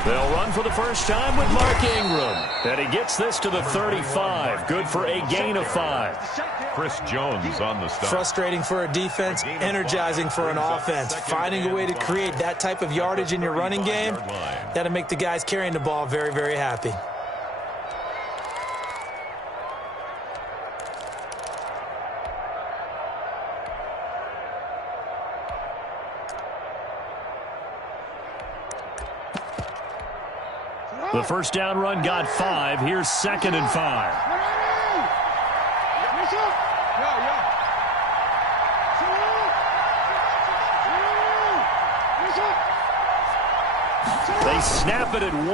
They'll run for the first time with Mark Ingram. And he gets this to the 35. Good for a gain of 5. Chris Jones on the stop. Frustrating for a defense, energizing for an offense. Finding a way to create that type of yardage in your running game, that'll make the guys carrying the ball very, very happy. The first down run got 5. Here's 2nd and 5. They snap it at 1.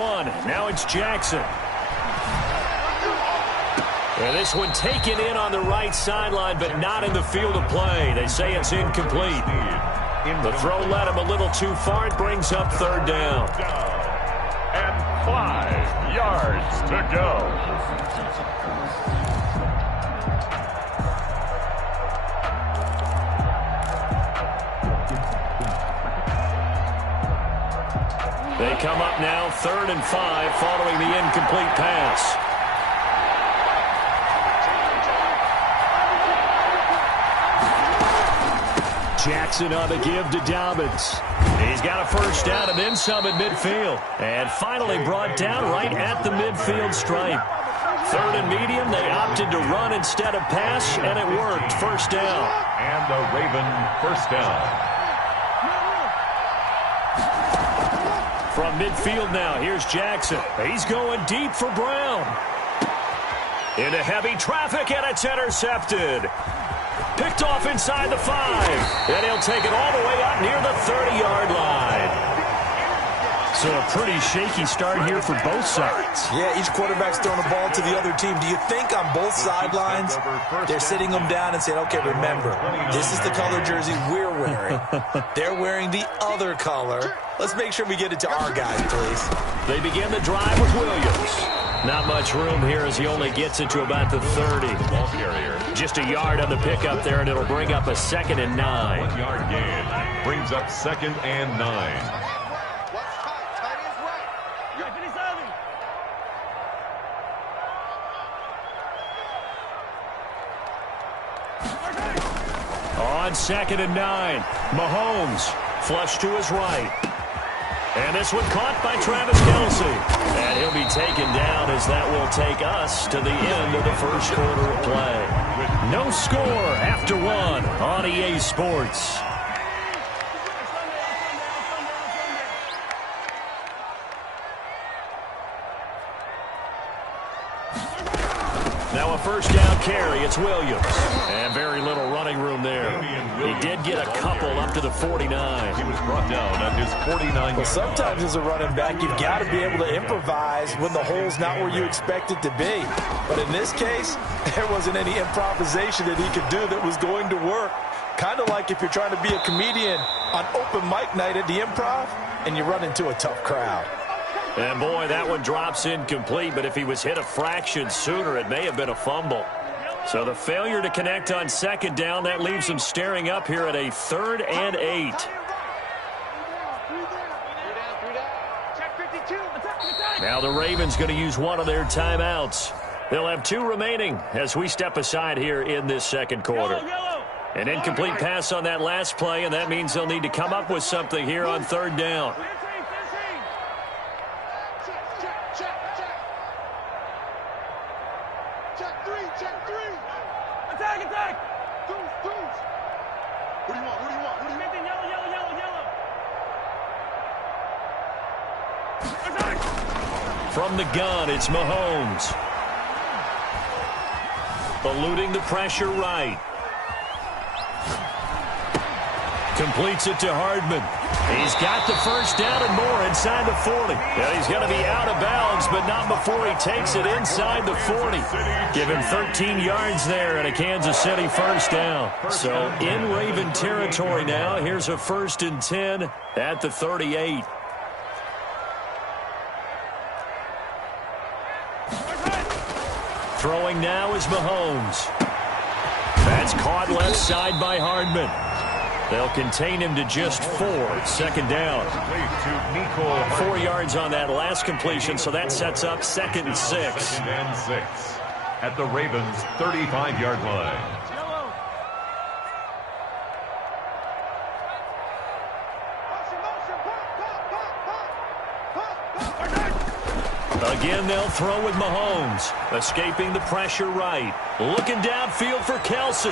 Now it's Jackson. And this one taken in on the right sideline, but not in the field of play. They say it's incomplete. The throw led him a little too far. It brings up 3rd down. And 5 yards to go. They come up now 3rd and 5 following the incomplete pass. Jackson on the give to Dobbins. He's got a first down and then some at midfield. And finally brought down right at the midfield stripe. 3rd and medium, they opted to run instead of pass, and it worked. First down. And the Raven first down. From midfield now, here's Jackson. He's going deep for Brown. Into heavy traffic, and it's intercepted. Picked off inside the 5. And he'll take it all the way out near the 30-yard line. So a pretty shaky start here for both sides. Yeah, each quarterback's throwing the ball to the other team. Do you think on both sidelines they're sitting them down and saying, okay, remember, this is the color jersey we're wearing. They're wearing the other color. Let's make sure we get it to our guys, please. They begin the drive with Williams. Not much room here as he only gets it to about the 30. Ball carrier. Just a yard on the pickup there, and it'll bring up a 2nd and 9. 1 yard gain. Brings up 2nd and 9. On 2nd and 9, Mahomes flush to his right. And this one caught by Travis Kelce. And he'll be taken down as that will take us to the end of the first quarter of play. No score after 1 on EA Sports. Now a first down carry. It's Williams. And very little running room there. He did get a couple up to the 49. He was brought down at his 49. Well, sometimes as a running back, you've got to be able to improvise when the hole's not where you expect it to be. But in this case, there wasn't any improvisation that he could do that was going to work. Kind of like if you're trying to be a comedian on open mic night at the Improv and you run into a tough crowd. And boy, that one drops incomplete, but if he was hit a fraction sooner, it may have been a fumble. So the failure to connect on 2nd down, that leaves him staring up here at a 3rd and 8. Now the Ravens going to use one of their timeouts. They'll have 2 remaining as we step aside here in this second quarter. An incomplete pass on that last play, and that means they'll need to come up with something here on 3rd down. From the gun, it's Mahomes. Eluding the pressure right. Completes it to Hardman. He's got the first down and more inside the 40. And he's going to be out of bounds, but not before he takes it inside the 40. Give him 13 yards there and a Kansas City first down. So in Raven territory now. Here's a 1st and 10 at the 38. Throwing now is Mahomes. That's caught left side by Hardman. They'll contain him to just 4. 2nd down. 4 yards on that last completion, so that sets up 2nd and 6. 2nd and 6 at the Ravens' 35-yard line. Again, they'll throw with Mahomes. Escaping the pressure right. Looking downfield for Kelsey.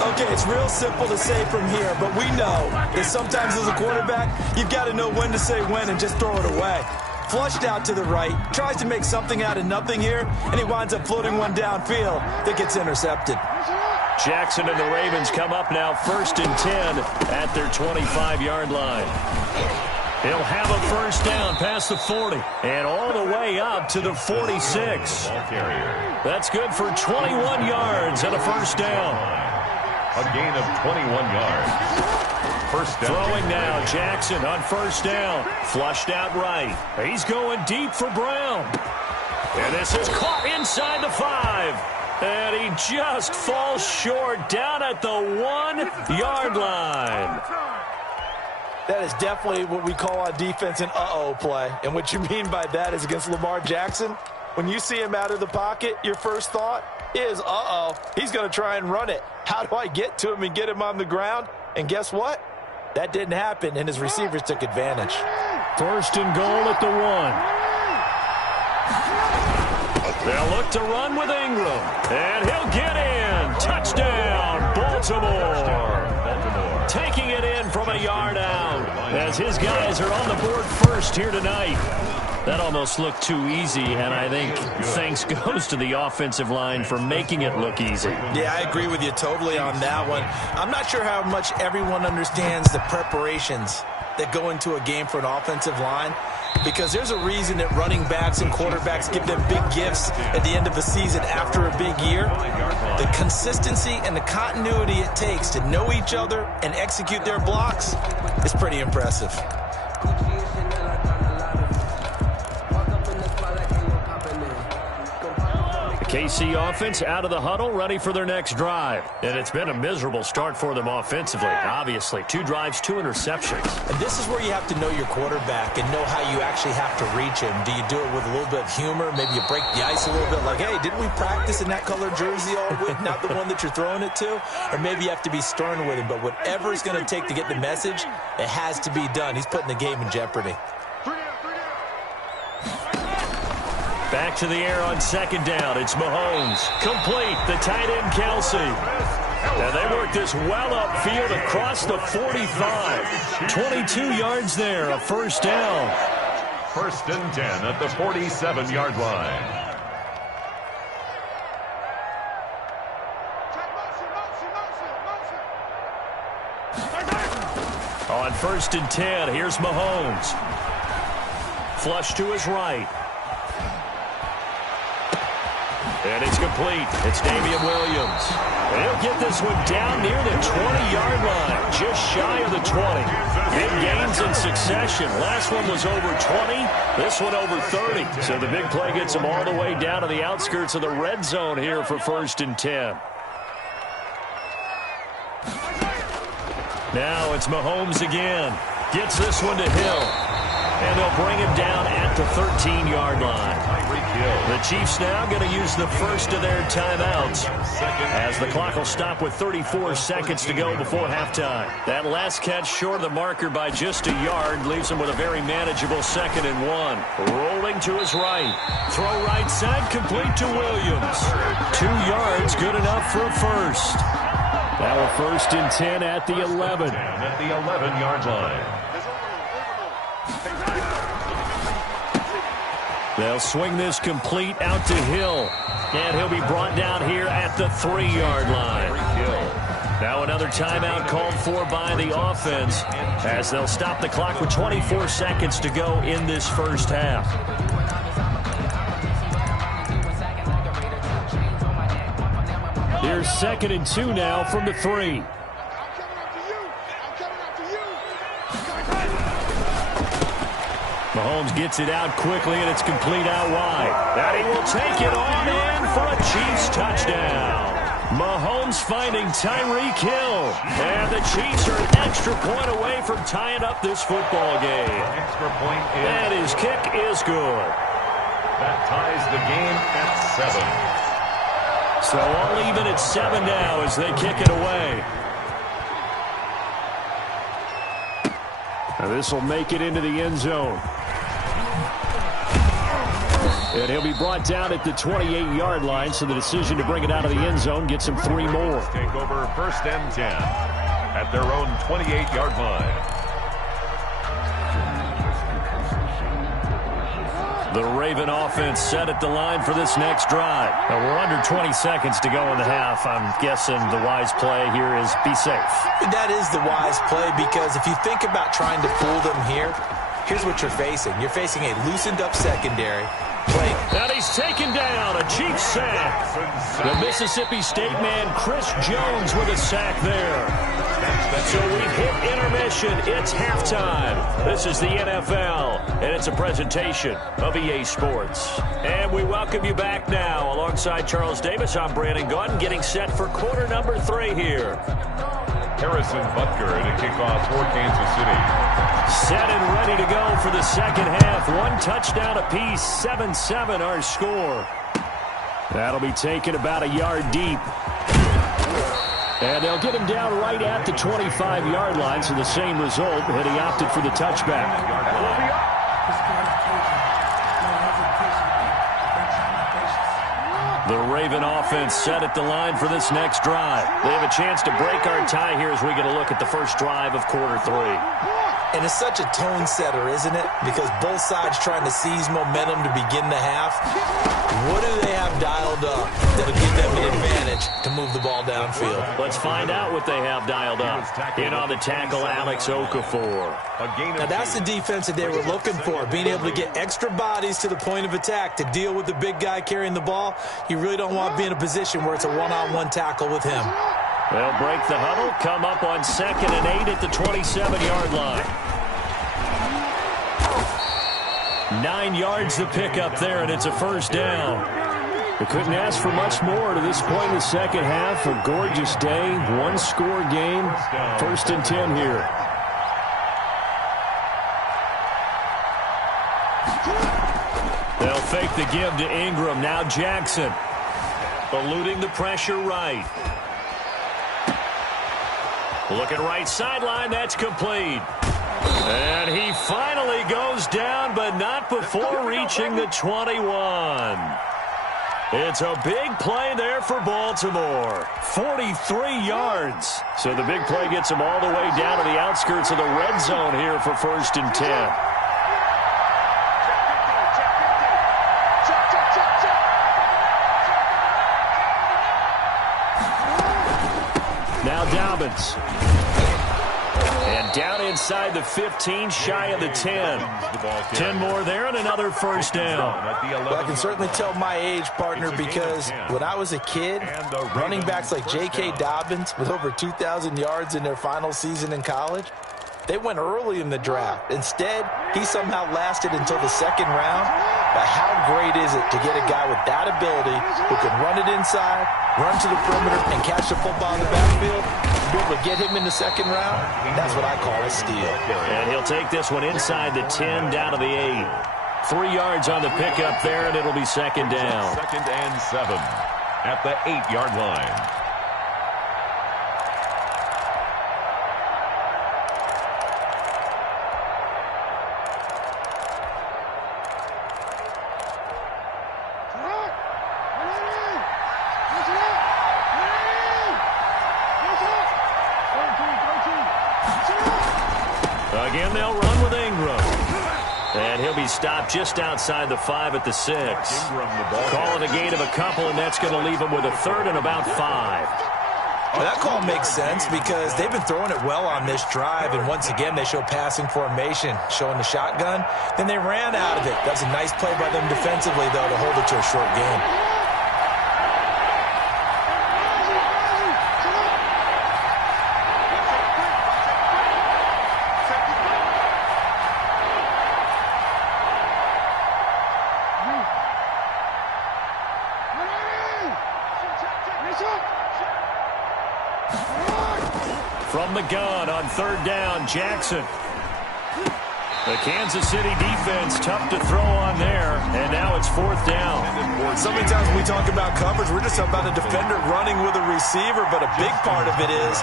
Okay, it's real simple to say from here, but we know that sometimes as a quarterback, you've got to know when to say when and just throw it away. Flushed out to the right, tries to make something out of nothing here, and he winds up floating one downfield that gets intercepted. Jackson and the Ravens come up now 1st and 10 at their 25-yard line. He'll have a first down past the 40 and all the way up to the 46. That's good for 21 yards and a first down. A gain of 21 yards. First down. Throwing now, Jackson on first down. Flushed out right. He's going deep for Brown. And this is caught inside the 5. And he just falls short down at the 1-yard line. That is definitely what we call on defense an uh-oh play. And what you mean by that is against Lamar Jackson, when you see him out of the pocket, your first thought is, uh-oh, he's going to try and run it. How do I get to him and get him on the ground? And guess what? That didn't happen, and his receivers took advantage. 1st and goal at the 1. They'll look to run with Ingram, and he'll get in. Touchdown, Baltimore. Taking it in from a yard out as his guys are on the board first here tonight. That almost looked too easy, and I think thanks goes to the offensive line for making it look easy. Yeah, I agree with you totally on that one. I'm not sure how much everyone understands the preparations that go into a game for an offensive line, because there's a reason that running backs and quarterbacks give them big gifts at the end of the season after a big year. The consistency and the continuity it takes to know each other and execute their blocks is pretty impressive. KC offense out of the huddle, ready for their next drive. And it's been a miserable start for them offensively, obviously. 2 drives, 2 interceptions. And this is where you have to know your quarterback and know how you actually have to reach him. Do you do it with a little bit of humor? Maybe you break the ice a little bit, like, hey, didn't we practice in that color jersey all week, not the one that you're throwing it to? Or maybe you have to be stern with him. But whatever it's going to take to get the message, it has to be done. He's putting the game in jeopardy. Back to the air on 2nd down. It's Mahomes. Complete. The tight end, Kelsey. And they work this well upfield across the 45. 22 yards there. A first down. 1st and 10 at the 47-yard line. On 1st and 10, here's Mahomes. Flush to his right. And it's complete. It's Damian Williams. And he'll get this one down near the 20-yard line, just shy of the 20. Big gains in succession. Last one was over 20. This one over 30. So the big play gets him all the way down to the outskirts of the red zone here for 1st and 10. Now it's Mahomes again. Gets this one to Hill. And they'll bring him down at the 13-yard line. The Chiefs now going to use the first of their timeouts as the clock will stop with 34 seconds to go before halftime. That last catch short of the marker by just a yard leaves him with a very manageable 2nd and 1. Rolling to his right. Throw right side complete to Williams. 2 yards, good enough for a first. Now a 1st and 10 at the 11. At the 11-yard line. They'll swing this complete out to Hill. And he'll be brought down here at the 3-yard line. Now another timeout called for by the offense as they'll stop the clock with 24 seconds to go in this first half. Here's 2nd and 2 now from the 3. Mahomes gets it out quickly, and it's complete out wide. And he will take it on in for a Chiefs touchdown. Mahomes finding Tyreek Hill. And the Chiefs are an extra point away from tying up this football game. Extra point is. And his kick is good. That ties the game at 7. So all even at 7 now as they kick it away. Now this will make it into the end zone. And he'll be brought down at the 28-yard line, so the decision to bring it out of the end zone gets him 3 more. Take over 1st and 10 at their own 28-yard line. The Raven offense set at the line for this next drive. Now we're under 20 seconds to go in the half. I'm guessing the wise play here is be safe. That is the wise play, because if you think about trying to fool them here, here's what you're facing. You're facing a loosened-up secondary. And he's taken down. A Chiefs sack. The Mississippi State man, Chris Jones, with a sack there. So we've hit intermission. It's halftime. This is the NFL, and it's a presentation of EA Sports. And we welcome you back now. Alongside Charles Davis, I'm Brandon Gaudin, getting set for quarter number 3 here. Harrison Butker in a kickoff for Kansas City. Set and ready to go for the second half. 1 touchdown apiece, 7-7 our score. That'll be taken about a yard deep. And they'll get him down right at the 25-yard line, so the same result, and he opted for the touchback. The Raven offense set at the line for this next drive. They have a chance to break our tie here as we get a look at the first drive of quarter 3. And it's such a tone setter, isn't it? Because both sides trying to seize momentum to begin the half. What do they have dialed up that'll give them an advantage to move the ball downfield? Let's find out what they have dialed up. In on the tackle, Alex Okafor. Now that's the defense that they were looking for, being able to get extra bodies to the point of attack to deal with the big guy carrying the ball. You really don't want to be in a position where it's a one-on-one tackle with him. They'll break the huddle, come up on 2nd and 8 at the 27-yard line. 9 yards to pick up there, and it's a first down. We couldn't ask for much more to this point in the second half. A gorgeous day, 1-score game. 1st and 10 here. They'll fake the give to Ingram. Now Jackson. Eluding the pressure right. Looking right sideline, that's complete. And he finally goes down, but not before reaching the 21. It's a big play there for Baltimore. 43 yards. So the big play gets him all the way down to the outskirts of the red zone here for 1st and 10. Now Dobbins. And down inside the 15, shy of the 10. 10 more there and another first down. Well, I can certainly tell my age, partner, because when I was a kid, running backs like J.K. Dobbins with over 2,000 yards in their final season in college, they went early in the draft. Instead, he somehow lasted until the 2nd round. But how great is it to get a guy with that ability who can run it inside, run to the perimeter, and catch the football in the backfield? To be able to get him in the 2nd round, that's what I call a steal. And he'll take this one inside the 10, down to the 8. 3 yards on the pickup there, and it'll be 2nd down. 2nd and 7 at the 8-yard line. Again, they'll run with Ingram. And he'll be He's stopped just outside the 5 at the 6. Calling a gain of a couple, and that's going to leave him with a third and about 5. Well, that call makes sense because they've been throwing it well on this drive, and once again they show passing formation, showing the shotgun. Then they ran out of it. That was a nice play by them defensively, though, to hold it to a short game. From the gun on 3rd down, Jackson. The Kansas City defense tough to throw on there, and now it's 4th down. So many times when we talk about coverage, we're just about a defender running with a receiver, but a big part of it is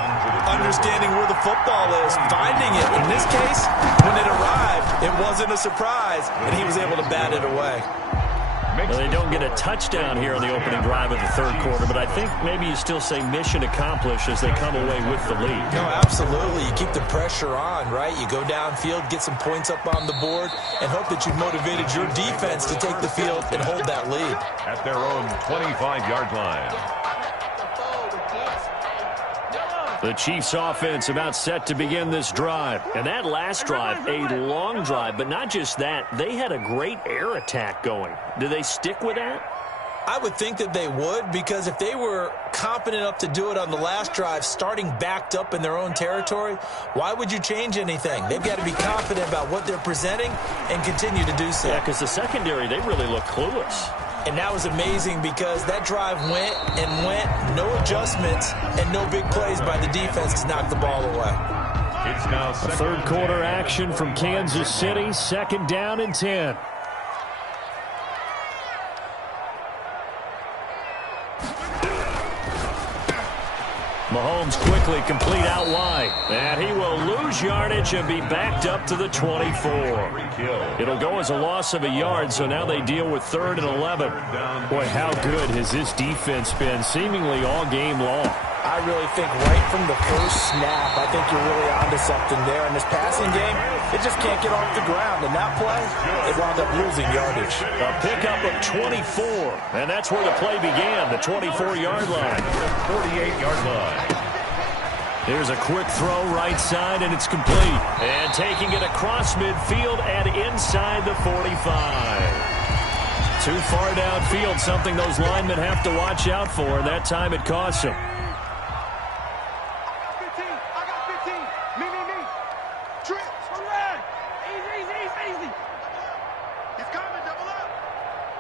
understanding where the football is, finding it. In this case, when it arrived, it wasn't a surprise, and he was able to bat it away. Well, they don't get a touchdown here on the opening drive of the 3rd quarter, but I think maybe you still say mission accomplished as they come away with the lead. No, absolutely. You keep the pressure on, right? You go downfield, get some points up on the board, and hope that you've motivated your defense to take the field and hold that lead. At their own 25-yard line. The Chiefs offense about set to begin this drive. And that last drive, a long drive, but not just that. They had a great air attack going. Do they stick with that? I would think that they would, because if they were confident enough to do it on the last drive, starting backed up in their own territory, why would you change anything? They've got to be confident about what they're presenting and continue to do so. Yeah, because the secondary, they really look clueless. And that was amazing because that drive went and went, no adjustments, and no big plays by the defense to knock the ball away. It's now 3rd quarter action from Kansas City, 2nd down and 10. Mahomes quickly complete out wide. And he will lose yardage and be backed up to the 24. It'll go as a loss of a yard, so now they deal with 3rd and 11. Boy, how good has this defense been seemingly all game long? I really think right from the first snap, I think you're really onto something there. In this passing game, it just can't get off the ground. And that play, it wound up losing yardage. A pickup of 24, and that's where the play began, the 24-yard line. 48-yard line. Here's a quick throw right side, and it's complete. And taking it across midfield and inside the 45. Too far downfield, something those linemen have to watch out for, and that time it costs them.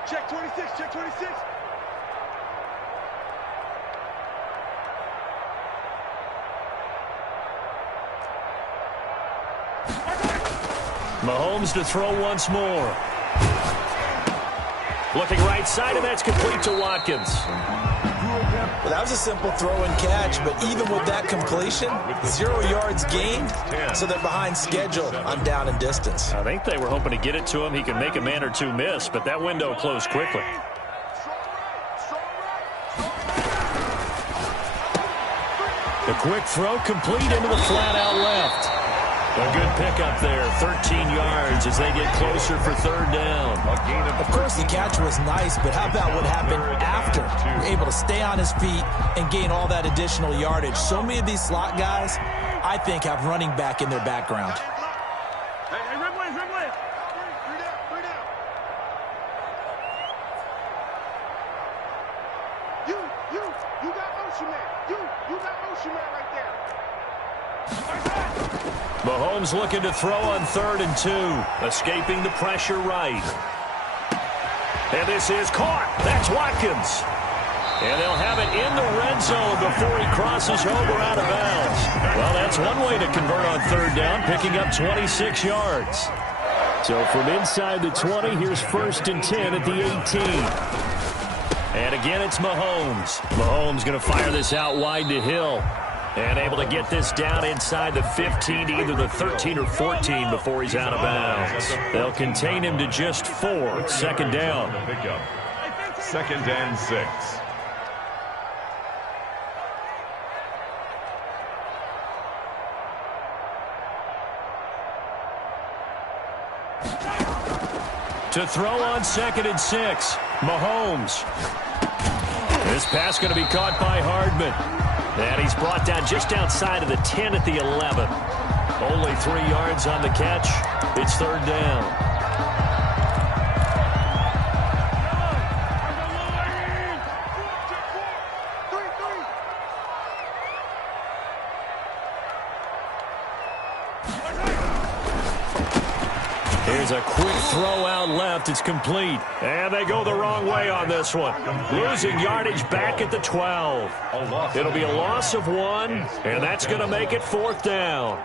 Check 26, check 26. Mahomes to throw once more. Looking right side, and that's complete to Watkins. Well, that was a simple throw and catch, but even with that completion, 0 yards gained, so they're behind schedule on down and distance. I think they were hoping to get it to him. He can make a man or two miss, but that window closed quickly. The quick throw complete into the flat out left. A good pickup there, 13 yards as they get closer for 3rd down. Of course, the catch was nice, but how about what happened after? You're able to stay on his feet and gain all that additional yardage. So many of these slot guys, I think, have running back in their background. Hey, red wave, red wave. Three down. You got motion man. You got motion man right there. Mahomes looking to throw on 3rd and 2. Escaping the pressure right. And this is caught. That's Watkins. And they'll have it in the red zone before he crosses over out of bounds. Well, that's one way to convert on 3rd down, picking up 26 yards. So from inside the 20, here's 1st and 10 at the 18. And again, it's Mahomes. Mahomes going to fire this out wide to Hill. And able to get this down inside the 15 to either the 13 or 14 before he's out of bounds. They'll contain him to just 4. 2nd down. 2nd and 6. To throw on 2nd and 6. Mahomes. This pass going to be caught by Hardman. And he's brought down just outside of the 10 at the 11. Only 3 yards on the catch. It's 3rd down. Here's a quick throw out left. It's complete. And they go the wrong way on this one. Losing yardage back at the 12. It'll be a loss of 1, and that's going to make it 4th down.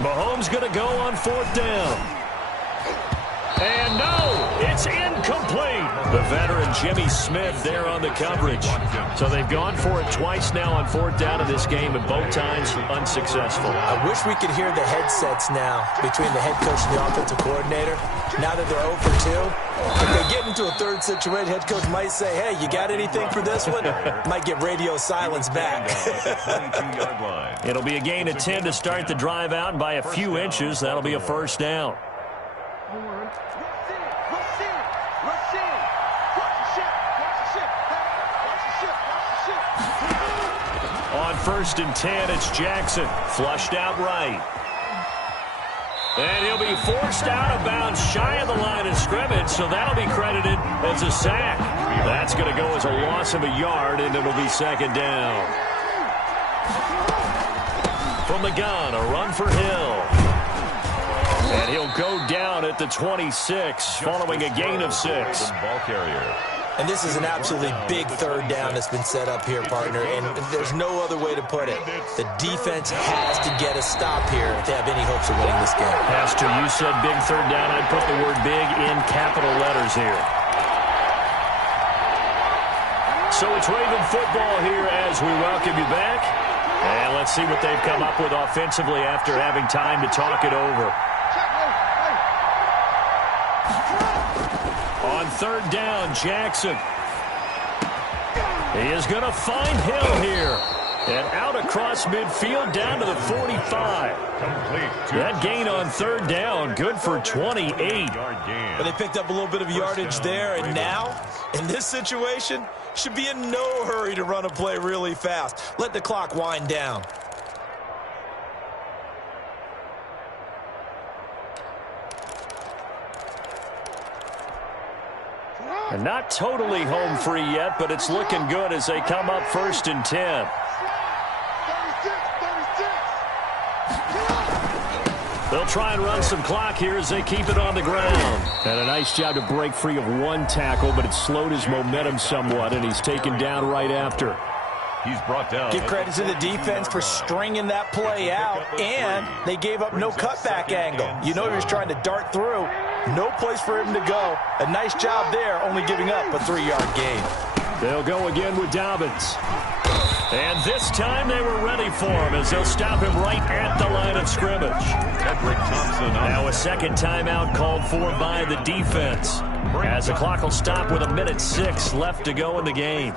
Mahomes going to go on 4th down. And no, it's incomplete. The veteran Jimmy Smith there on the coverage. So they've gone for it twice now on 4th down in this game, and both times unsuccessful. I wish we could hear the headsets now between the head coach and the offensive coordinator. Now that they're 0 for 2, if they get into a 3rd situation, head coach might say, hey, you got anything for this one? Might get radio silence back. It'll be a gain of 10 to start the drive out, and by a few inches, that'll be a 1st down. On 1st and 10, it's Jackson. Flushed out right. And he'll be forced out of bounds shy of the line of scrimmage, so that'll be credited as a sack. That's going to go as a loss of a yard, and it'll be 2nd down. From the gun, a run for Hill. And he'll go down at the 26, following a gain of 6. Ball carrier. And this is an absolutely big 3rd down that's been set up here, partner, and there's no other way to put it. The defense has to get a stop here if they have any hopes of winning this game. Pastor, you said big 3rd down. I'd put the word big in capital letters here. So it's Raven football here as we welcome you back. And let's see what they've come up with offensively after having time to talk it over. On 3rd down, Jackson. He is going to find Hill here. And out across midfield down to the 45. That gain on 3rd down, good for 28. But they picked up a little bit of yardage there, and now, in this situation, should be in no hurry to run a play really fast. Let the clock wind down. And not totally home free yet, but it's looking good as they come up 1st and 10. They'll try and run some clock here as they keep it on the ground. And a nice job to break free of 1 tackle, but it slowed his momentum somewhat, and he's taken down right after. He's brought down. Give credit to the defense for stringing that play out, and they gave up no cutback angle. You know he was trying to dart through. No place for him to go. A nice job there, only giving up a 3-yard gain. They'll go again with Dobbins. And this time they were ready for him as they'll stop him right at the line of scrimmage. Now a 2nd timeout called for by the defense, as the clock will stop with 1:06 left to go in the game.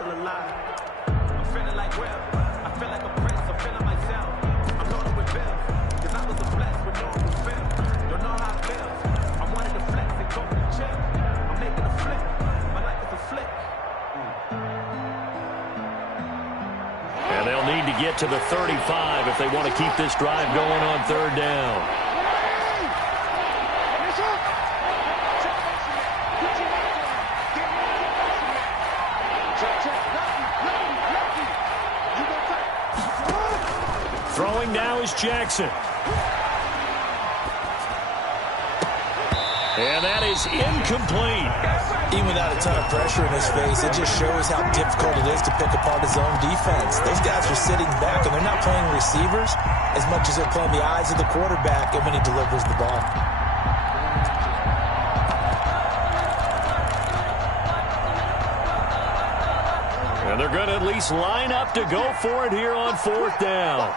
And they'll need to get to the 35 if they want to keep this drive going on 3rd down. Throwing now is Jackson. And that is incomplete. Even without a ton of pressure in his face, it just shows how difficult it is to pick apart his own defense. Those guys are sitting back, and they're not playing receivers as much as they're playing the eyes of the quarterback and when he delivers the ball. And they're going to at least line up to go for it here on 4th down.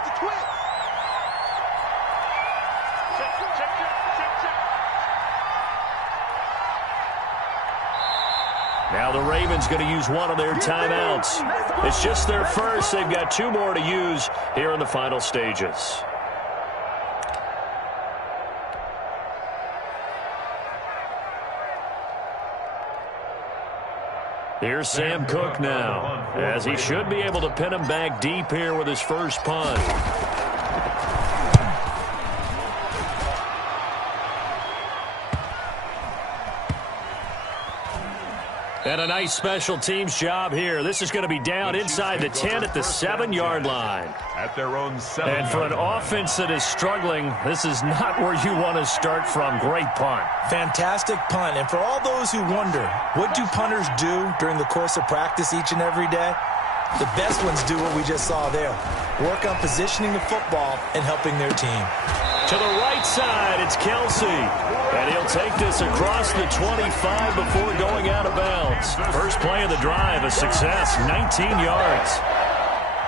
Now the Mahomes going to use one of their timeouts. It's just their first. They've got 2 more to use here in the final stages. Here's Sam Cook now, as he should be able to pin him back deep here with his first punt. And a nice special teams job here. This is going to be down inside the 10 at the 7-yard line. At their own 7-yard line. And for an offense that is struggling, this is not where you want to start from. Great punt. Fantastic punt. And for all those who wonder, what do punters do during the course of practice each and every day? The best ones do what we just saw there. Work on positioning the football and helping their team. To the right side, it's Kelsey. And he'll take this across the 25 before going out of bounds. First play of the drive, a success, 19 yards.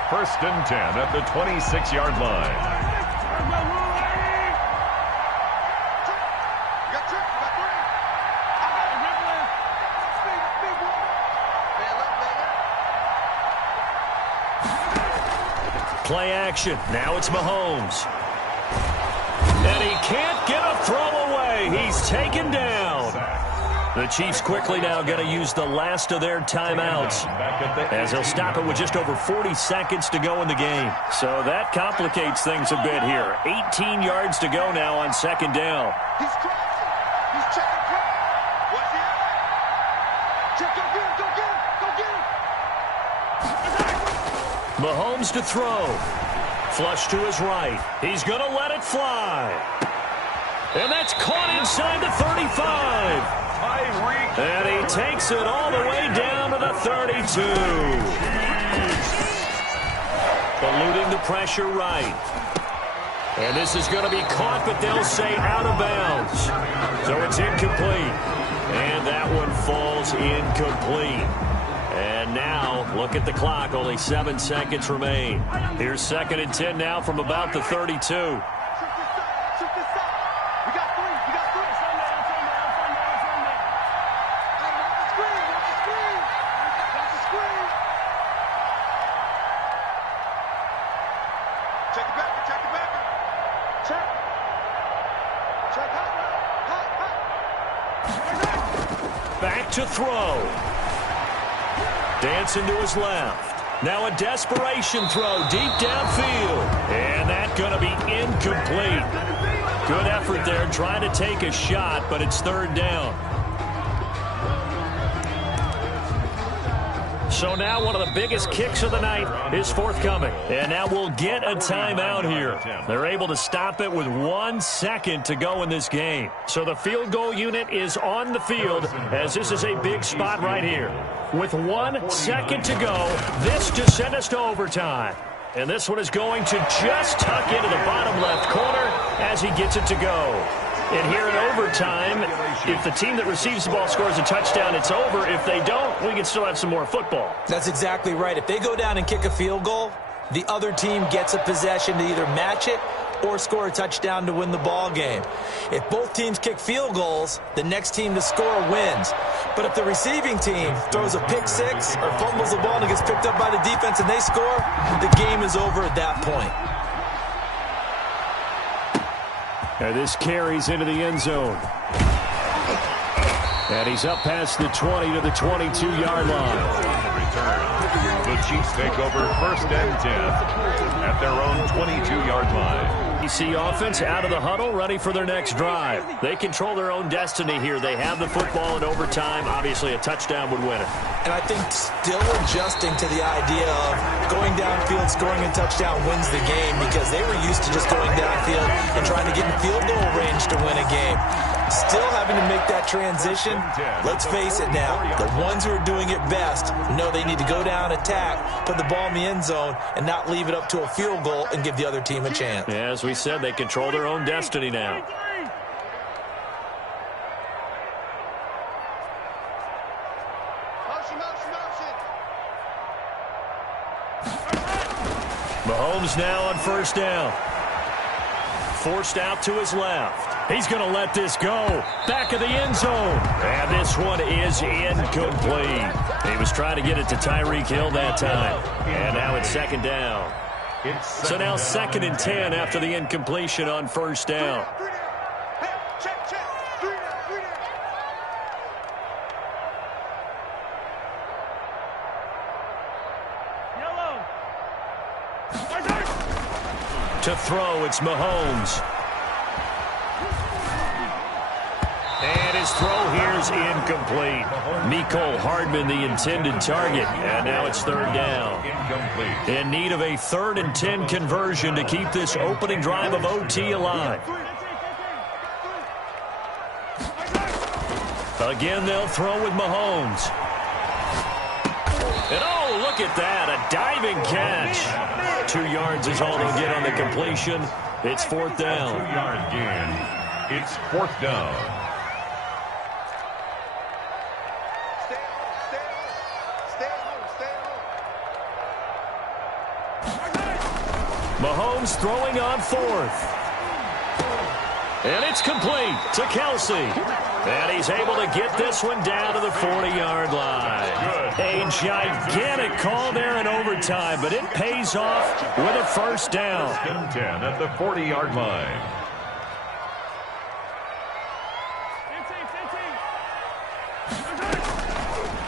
First and 10 at the 26-yard line. Play action. Now it's Mahomes. And he can't get a throw away. He's taken down. The Chiefs quickly now going to use the last of their timeouts, as he'll stop it with just over 40 seconds to go in the game. So that complicates things a bit here. 18 yards to go now on second down. He's crossing. He's checking crowd. What's he at? Check, go get him, go get him, go get him. Mahomes to throw. Flush to his right. He's going to let it fly. And that's caught inside the 35. And he takes it all the way down to the 32. Eluding the pressure right. And this is going to be caught, but they'll say out of bounds. So it's incomplete. And that one falls incomplete. And now, look at the clock. Only 7 seconds remain. Here's second and 10 now from about the 32. Back to throw. Dancing to his left. Now a desperation throw deep downfield. And that's going to be incomplete. Good effort there trying to take a shot, but it's third down. So now one of the biggest kicks of the night is forthcoming. And now we'll get a timeout here. They're able to stop it with 1 second to go in this game. So the field goal unit is on the field, as this is a big spot right here. With 1 second to go, this to send us to overtime. And this one is going to just tuck into the bottom left corner as he gets it to go. And here in overtime, if the team that receives the ball scores a touchdown, it's over. If they don't, we can still have some more football. That's exactly right. If they go down and kick a field goal, the other team gets a possession to either match it or score a touchdown to win the ball game. If both teams kick field goals, the next team to score wins. But if the receiving team throws a pick six or fumbles the ball and it gets picked up by the defense and they score, the game is over at that point. And this carries into the end zone. And he's up past the 20 to the 22-yard line. On the return, the Chiefs take over first and 10 at their own 22-yard line. DC offense out of the huddle, ready for their next drive. They control their own destiny here. They have the football in overtime. Obviously, a touchdown would win it. And I think still adjusting to the idea of going downfield, scoring a touchdown wins the game, because they were used to just going downfield and trying to get in field goal range to win a game. Still having to make that transition. Let's face it now, the ones who are doing it best know they need to go down, attack, put the ball in the end zone, and not leave it up to a field goal and give the other team a chance. Yeah, as we said, they control their own destiny now. Mahomes now on first down. Forced out to his left. He's going to let this go. Back of the end zone. And this one is incomplete. He was trying to get it to Tyreek Hill that time. And now it's second down. So now 2nd and 10 after the incompletion on first down. To throw, it's Mahomes. And his throw here's incomplete. Mecole Hardman, the intended target. And now it's 3rd down. In need of a 3rd and 10 conversion to keep this opening drive of OT alive. Again, they'll throw with Mahomes. And oh, look at that, a diving catch. 2 yards is all they'll get on the completion. It's 4th down. 2-yard gain. It's 4th down. Mahomes throwing on 4th. And it's complete to Kelsey. And he's able to get this one down to the 40-yard line. A gigantic call there in overtime, but it pays off with a first down. 10 at the 40-yard line.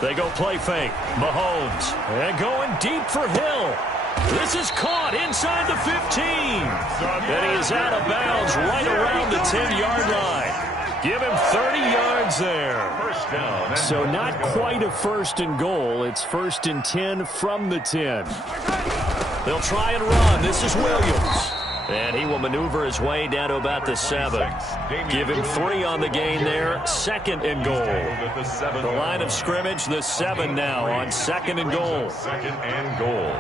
They go play fake. Mahomes. And going deep for Hill. This is caught inside the 15. And he is out of bounds right around the 10-yard line. Give him 30 yards there. First down. So not quite a 1st and goal. It's 1st and 10 from the 10. They'll try and run. This is Williams. And he will maneuver his way down to about the 7. Give him 3 on the gain there. 2nd and goal. The line of scrimmage, the 7 now on 2nd and goal. 2nd and goal.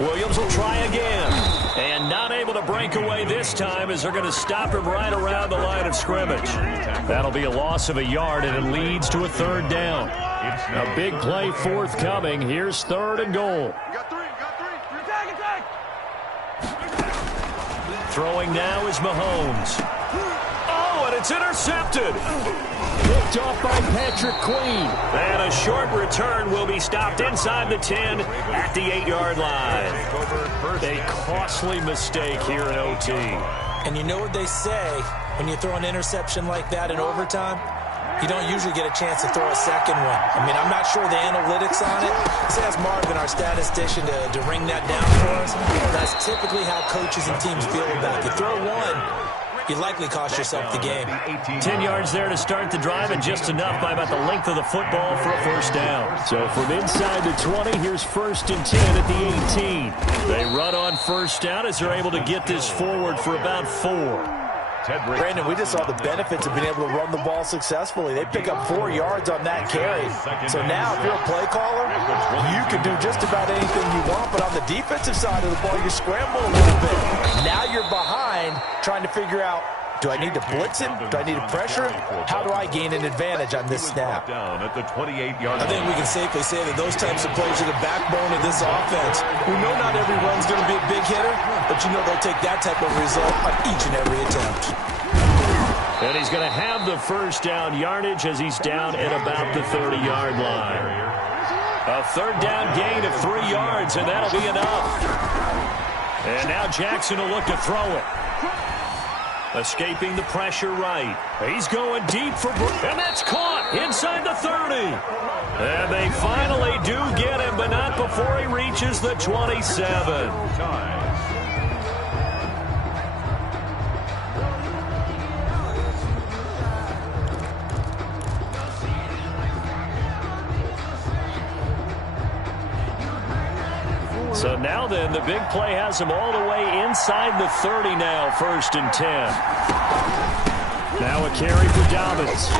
Williams will try again. And not able to break away this time as they're going to stop him right around the line of scrimmage. That'll be a loss of a yard, and it leads to a 3rd down. A big play forthcoming. Here's 3rd and goal. Throwing now is Mahomes. Oh, and it's intercepted. Picked off by Patrick Queen. And a short return will be stopped inside the 10 at the 8-yard line. A costly mistake here in OT. And you know what they say when you throw an interception like that in overtime? You don't usually get a chance to throw a second one. I mean, I'm not sure the analytics on it. Let's ask Marvin, our statistician, to ring that down for us. That's typically how coaches and teams feel about it. You throw one, you likely cost yourself the game. 10 yards there to start the drive, and just enough by about the length of the football for a first down. So from inside the 20, here's 1st and 10 at the 18. They run on first down as they're able to get this forward for about 4. Brandon, we just saw the benefits of being able to run the ball successfully. They pick up 4 yards on that carry. So now, if you're a play caller, you can do just about anything you want. But on the defensive side of the ball, you scramble a little bit. Now you're behind, trying to figure out, do I need to blitz him? Do I need to pressure him? How do I gain an advantage on this snap? Down at the 28-yard line. I think we can safely say that those types of plays are the backbone of this offense. We know not every run's going to be a big hitter, but you know they'll take that type of result on each and every attempt. And he's going to have the first down yardage as he's down at about the 30-yard line. A 3rd down gain of 3 yards, and that'll be enough. And now Jackson will look to throw it. Escaping the pressure right. He's going deep for and that's caught inside the 30. And they finally do get him, but not before he reaches the 27. So now then, the big play has him all the way inside the 30 now, 1st and 10. Now a carry for Dobbins.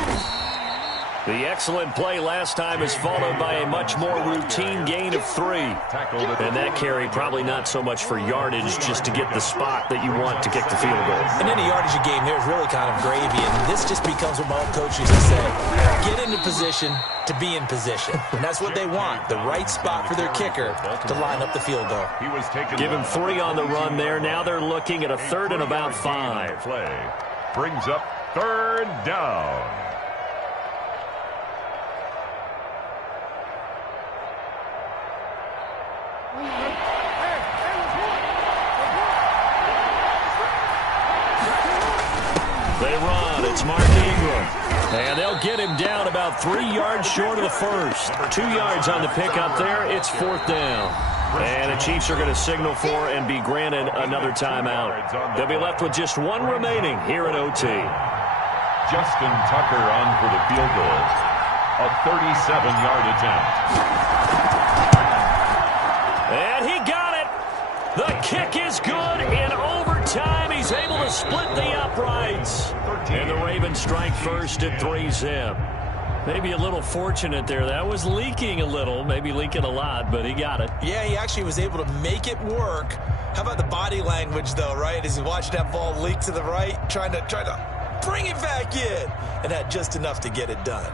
The excellent play last time is followed by a much more routine gain of 3. And that carry probably not so much for yardage, just to get the spot that you want to kick the field goal. And any yardage you gain there is really kind of gravy, and this just becomes what my old coach used to say. Get into position to be in position. And that's what they want, the right spot for their kicker to line up the field goal. He was taken. Give him 3 on the run there. Now they're looking at a 3rd and about 5. Play brings up 3rd down. They run. It's Mark Ingram. And they'll get him down about 3 yards short of the first. 2 yards on the pickup there. It's 4th down. And the Chiefs are going to signal for and be granted another timeout. They'll be left with just 1 remaining here in OT. Justin Tucker on for the field goal. A 37-yard attempt. And he got it. The kick is good in overtime. He's able to split the uprights. And the Ravens strike first at 3-zip. Maybe a little fortunate there. That was leaking a little, maybe leaking a lot, but he got it. Yeah, he actually was able to make it work. How about the body language, though, right? As he watched that ball leak to the right, trying to bring it back in, and had just enough to get it done.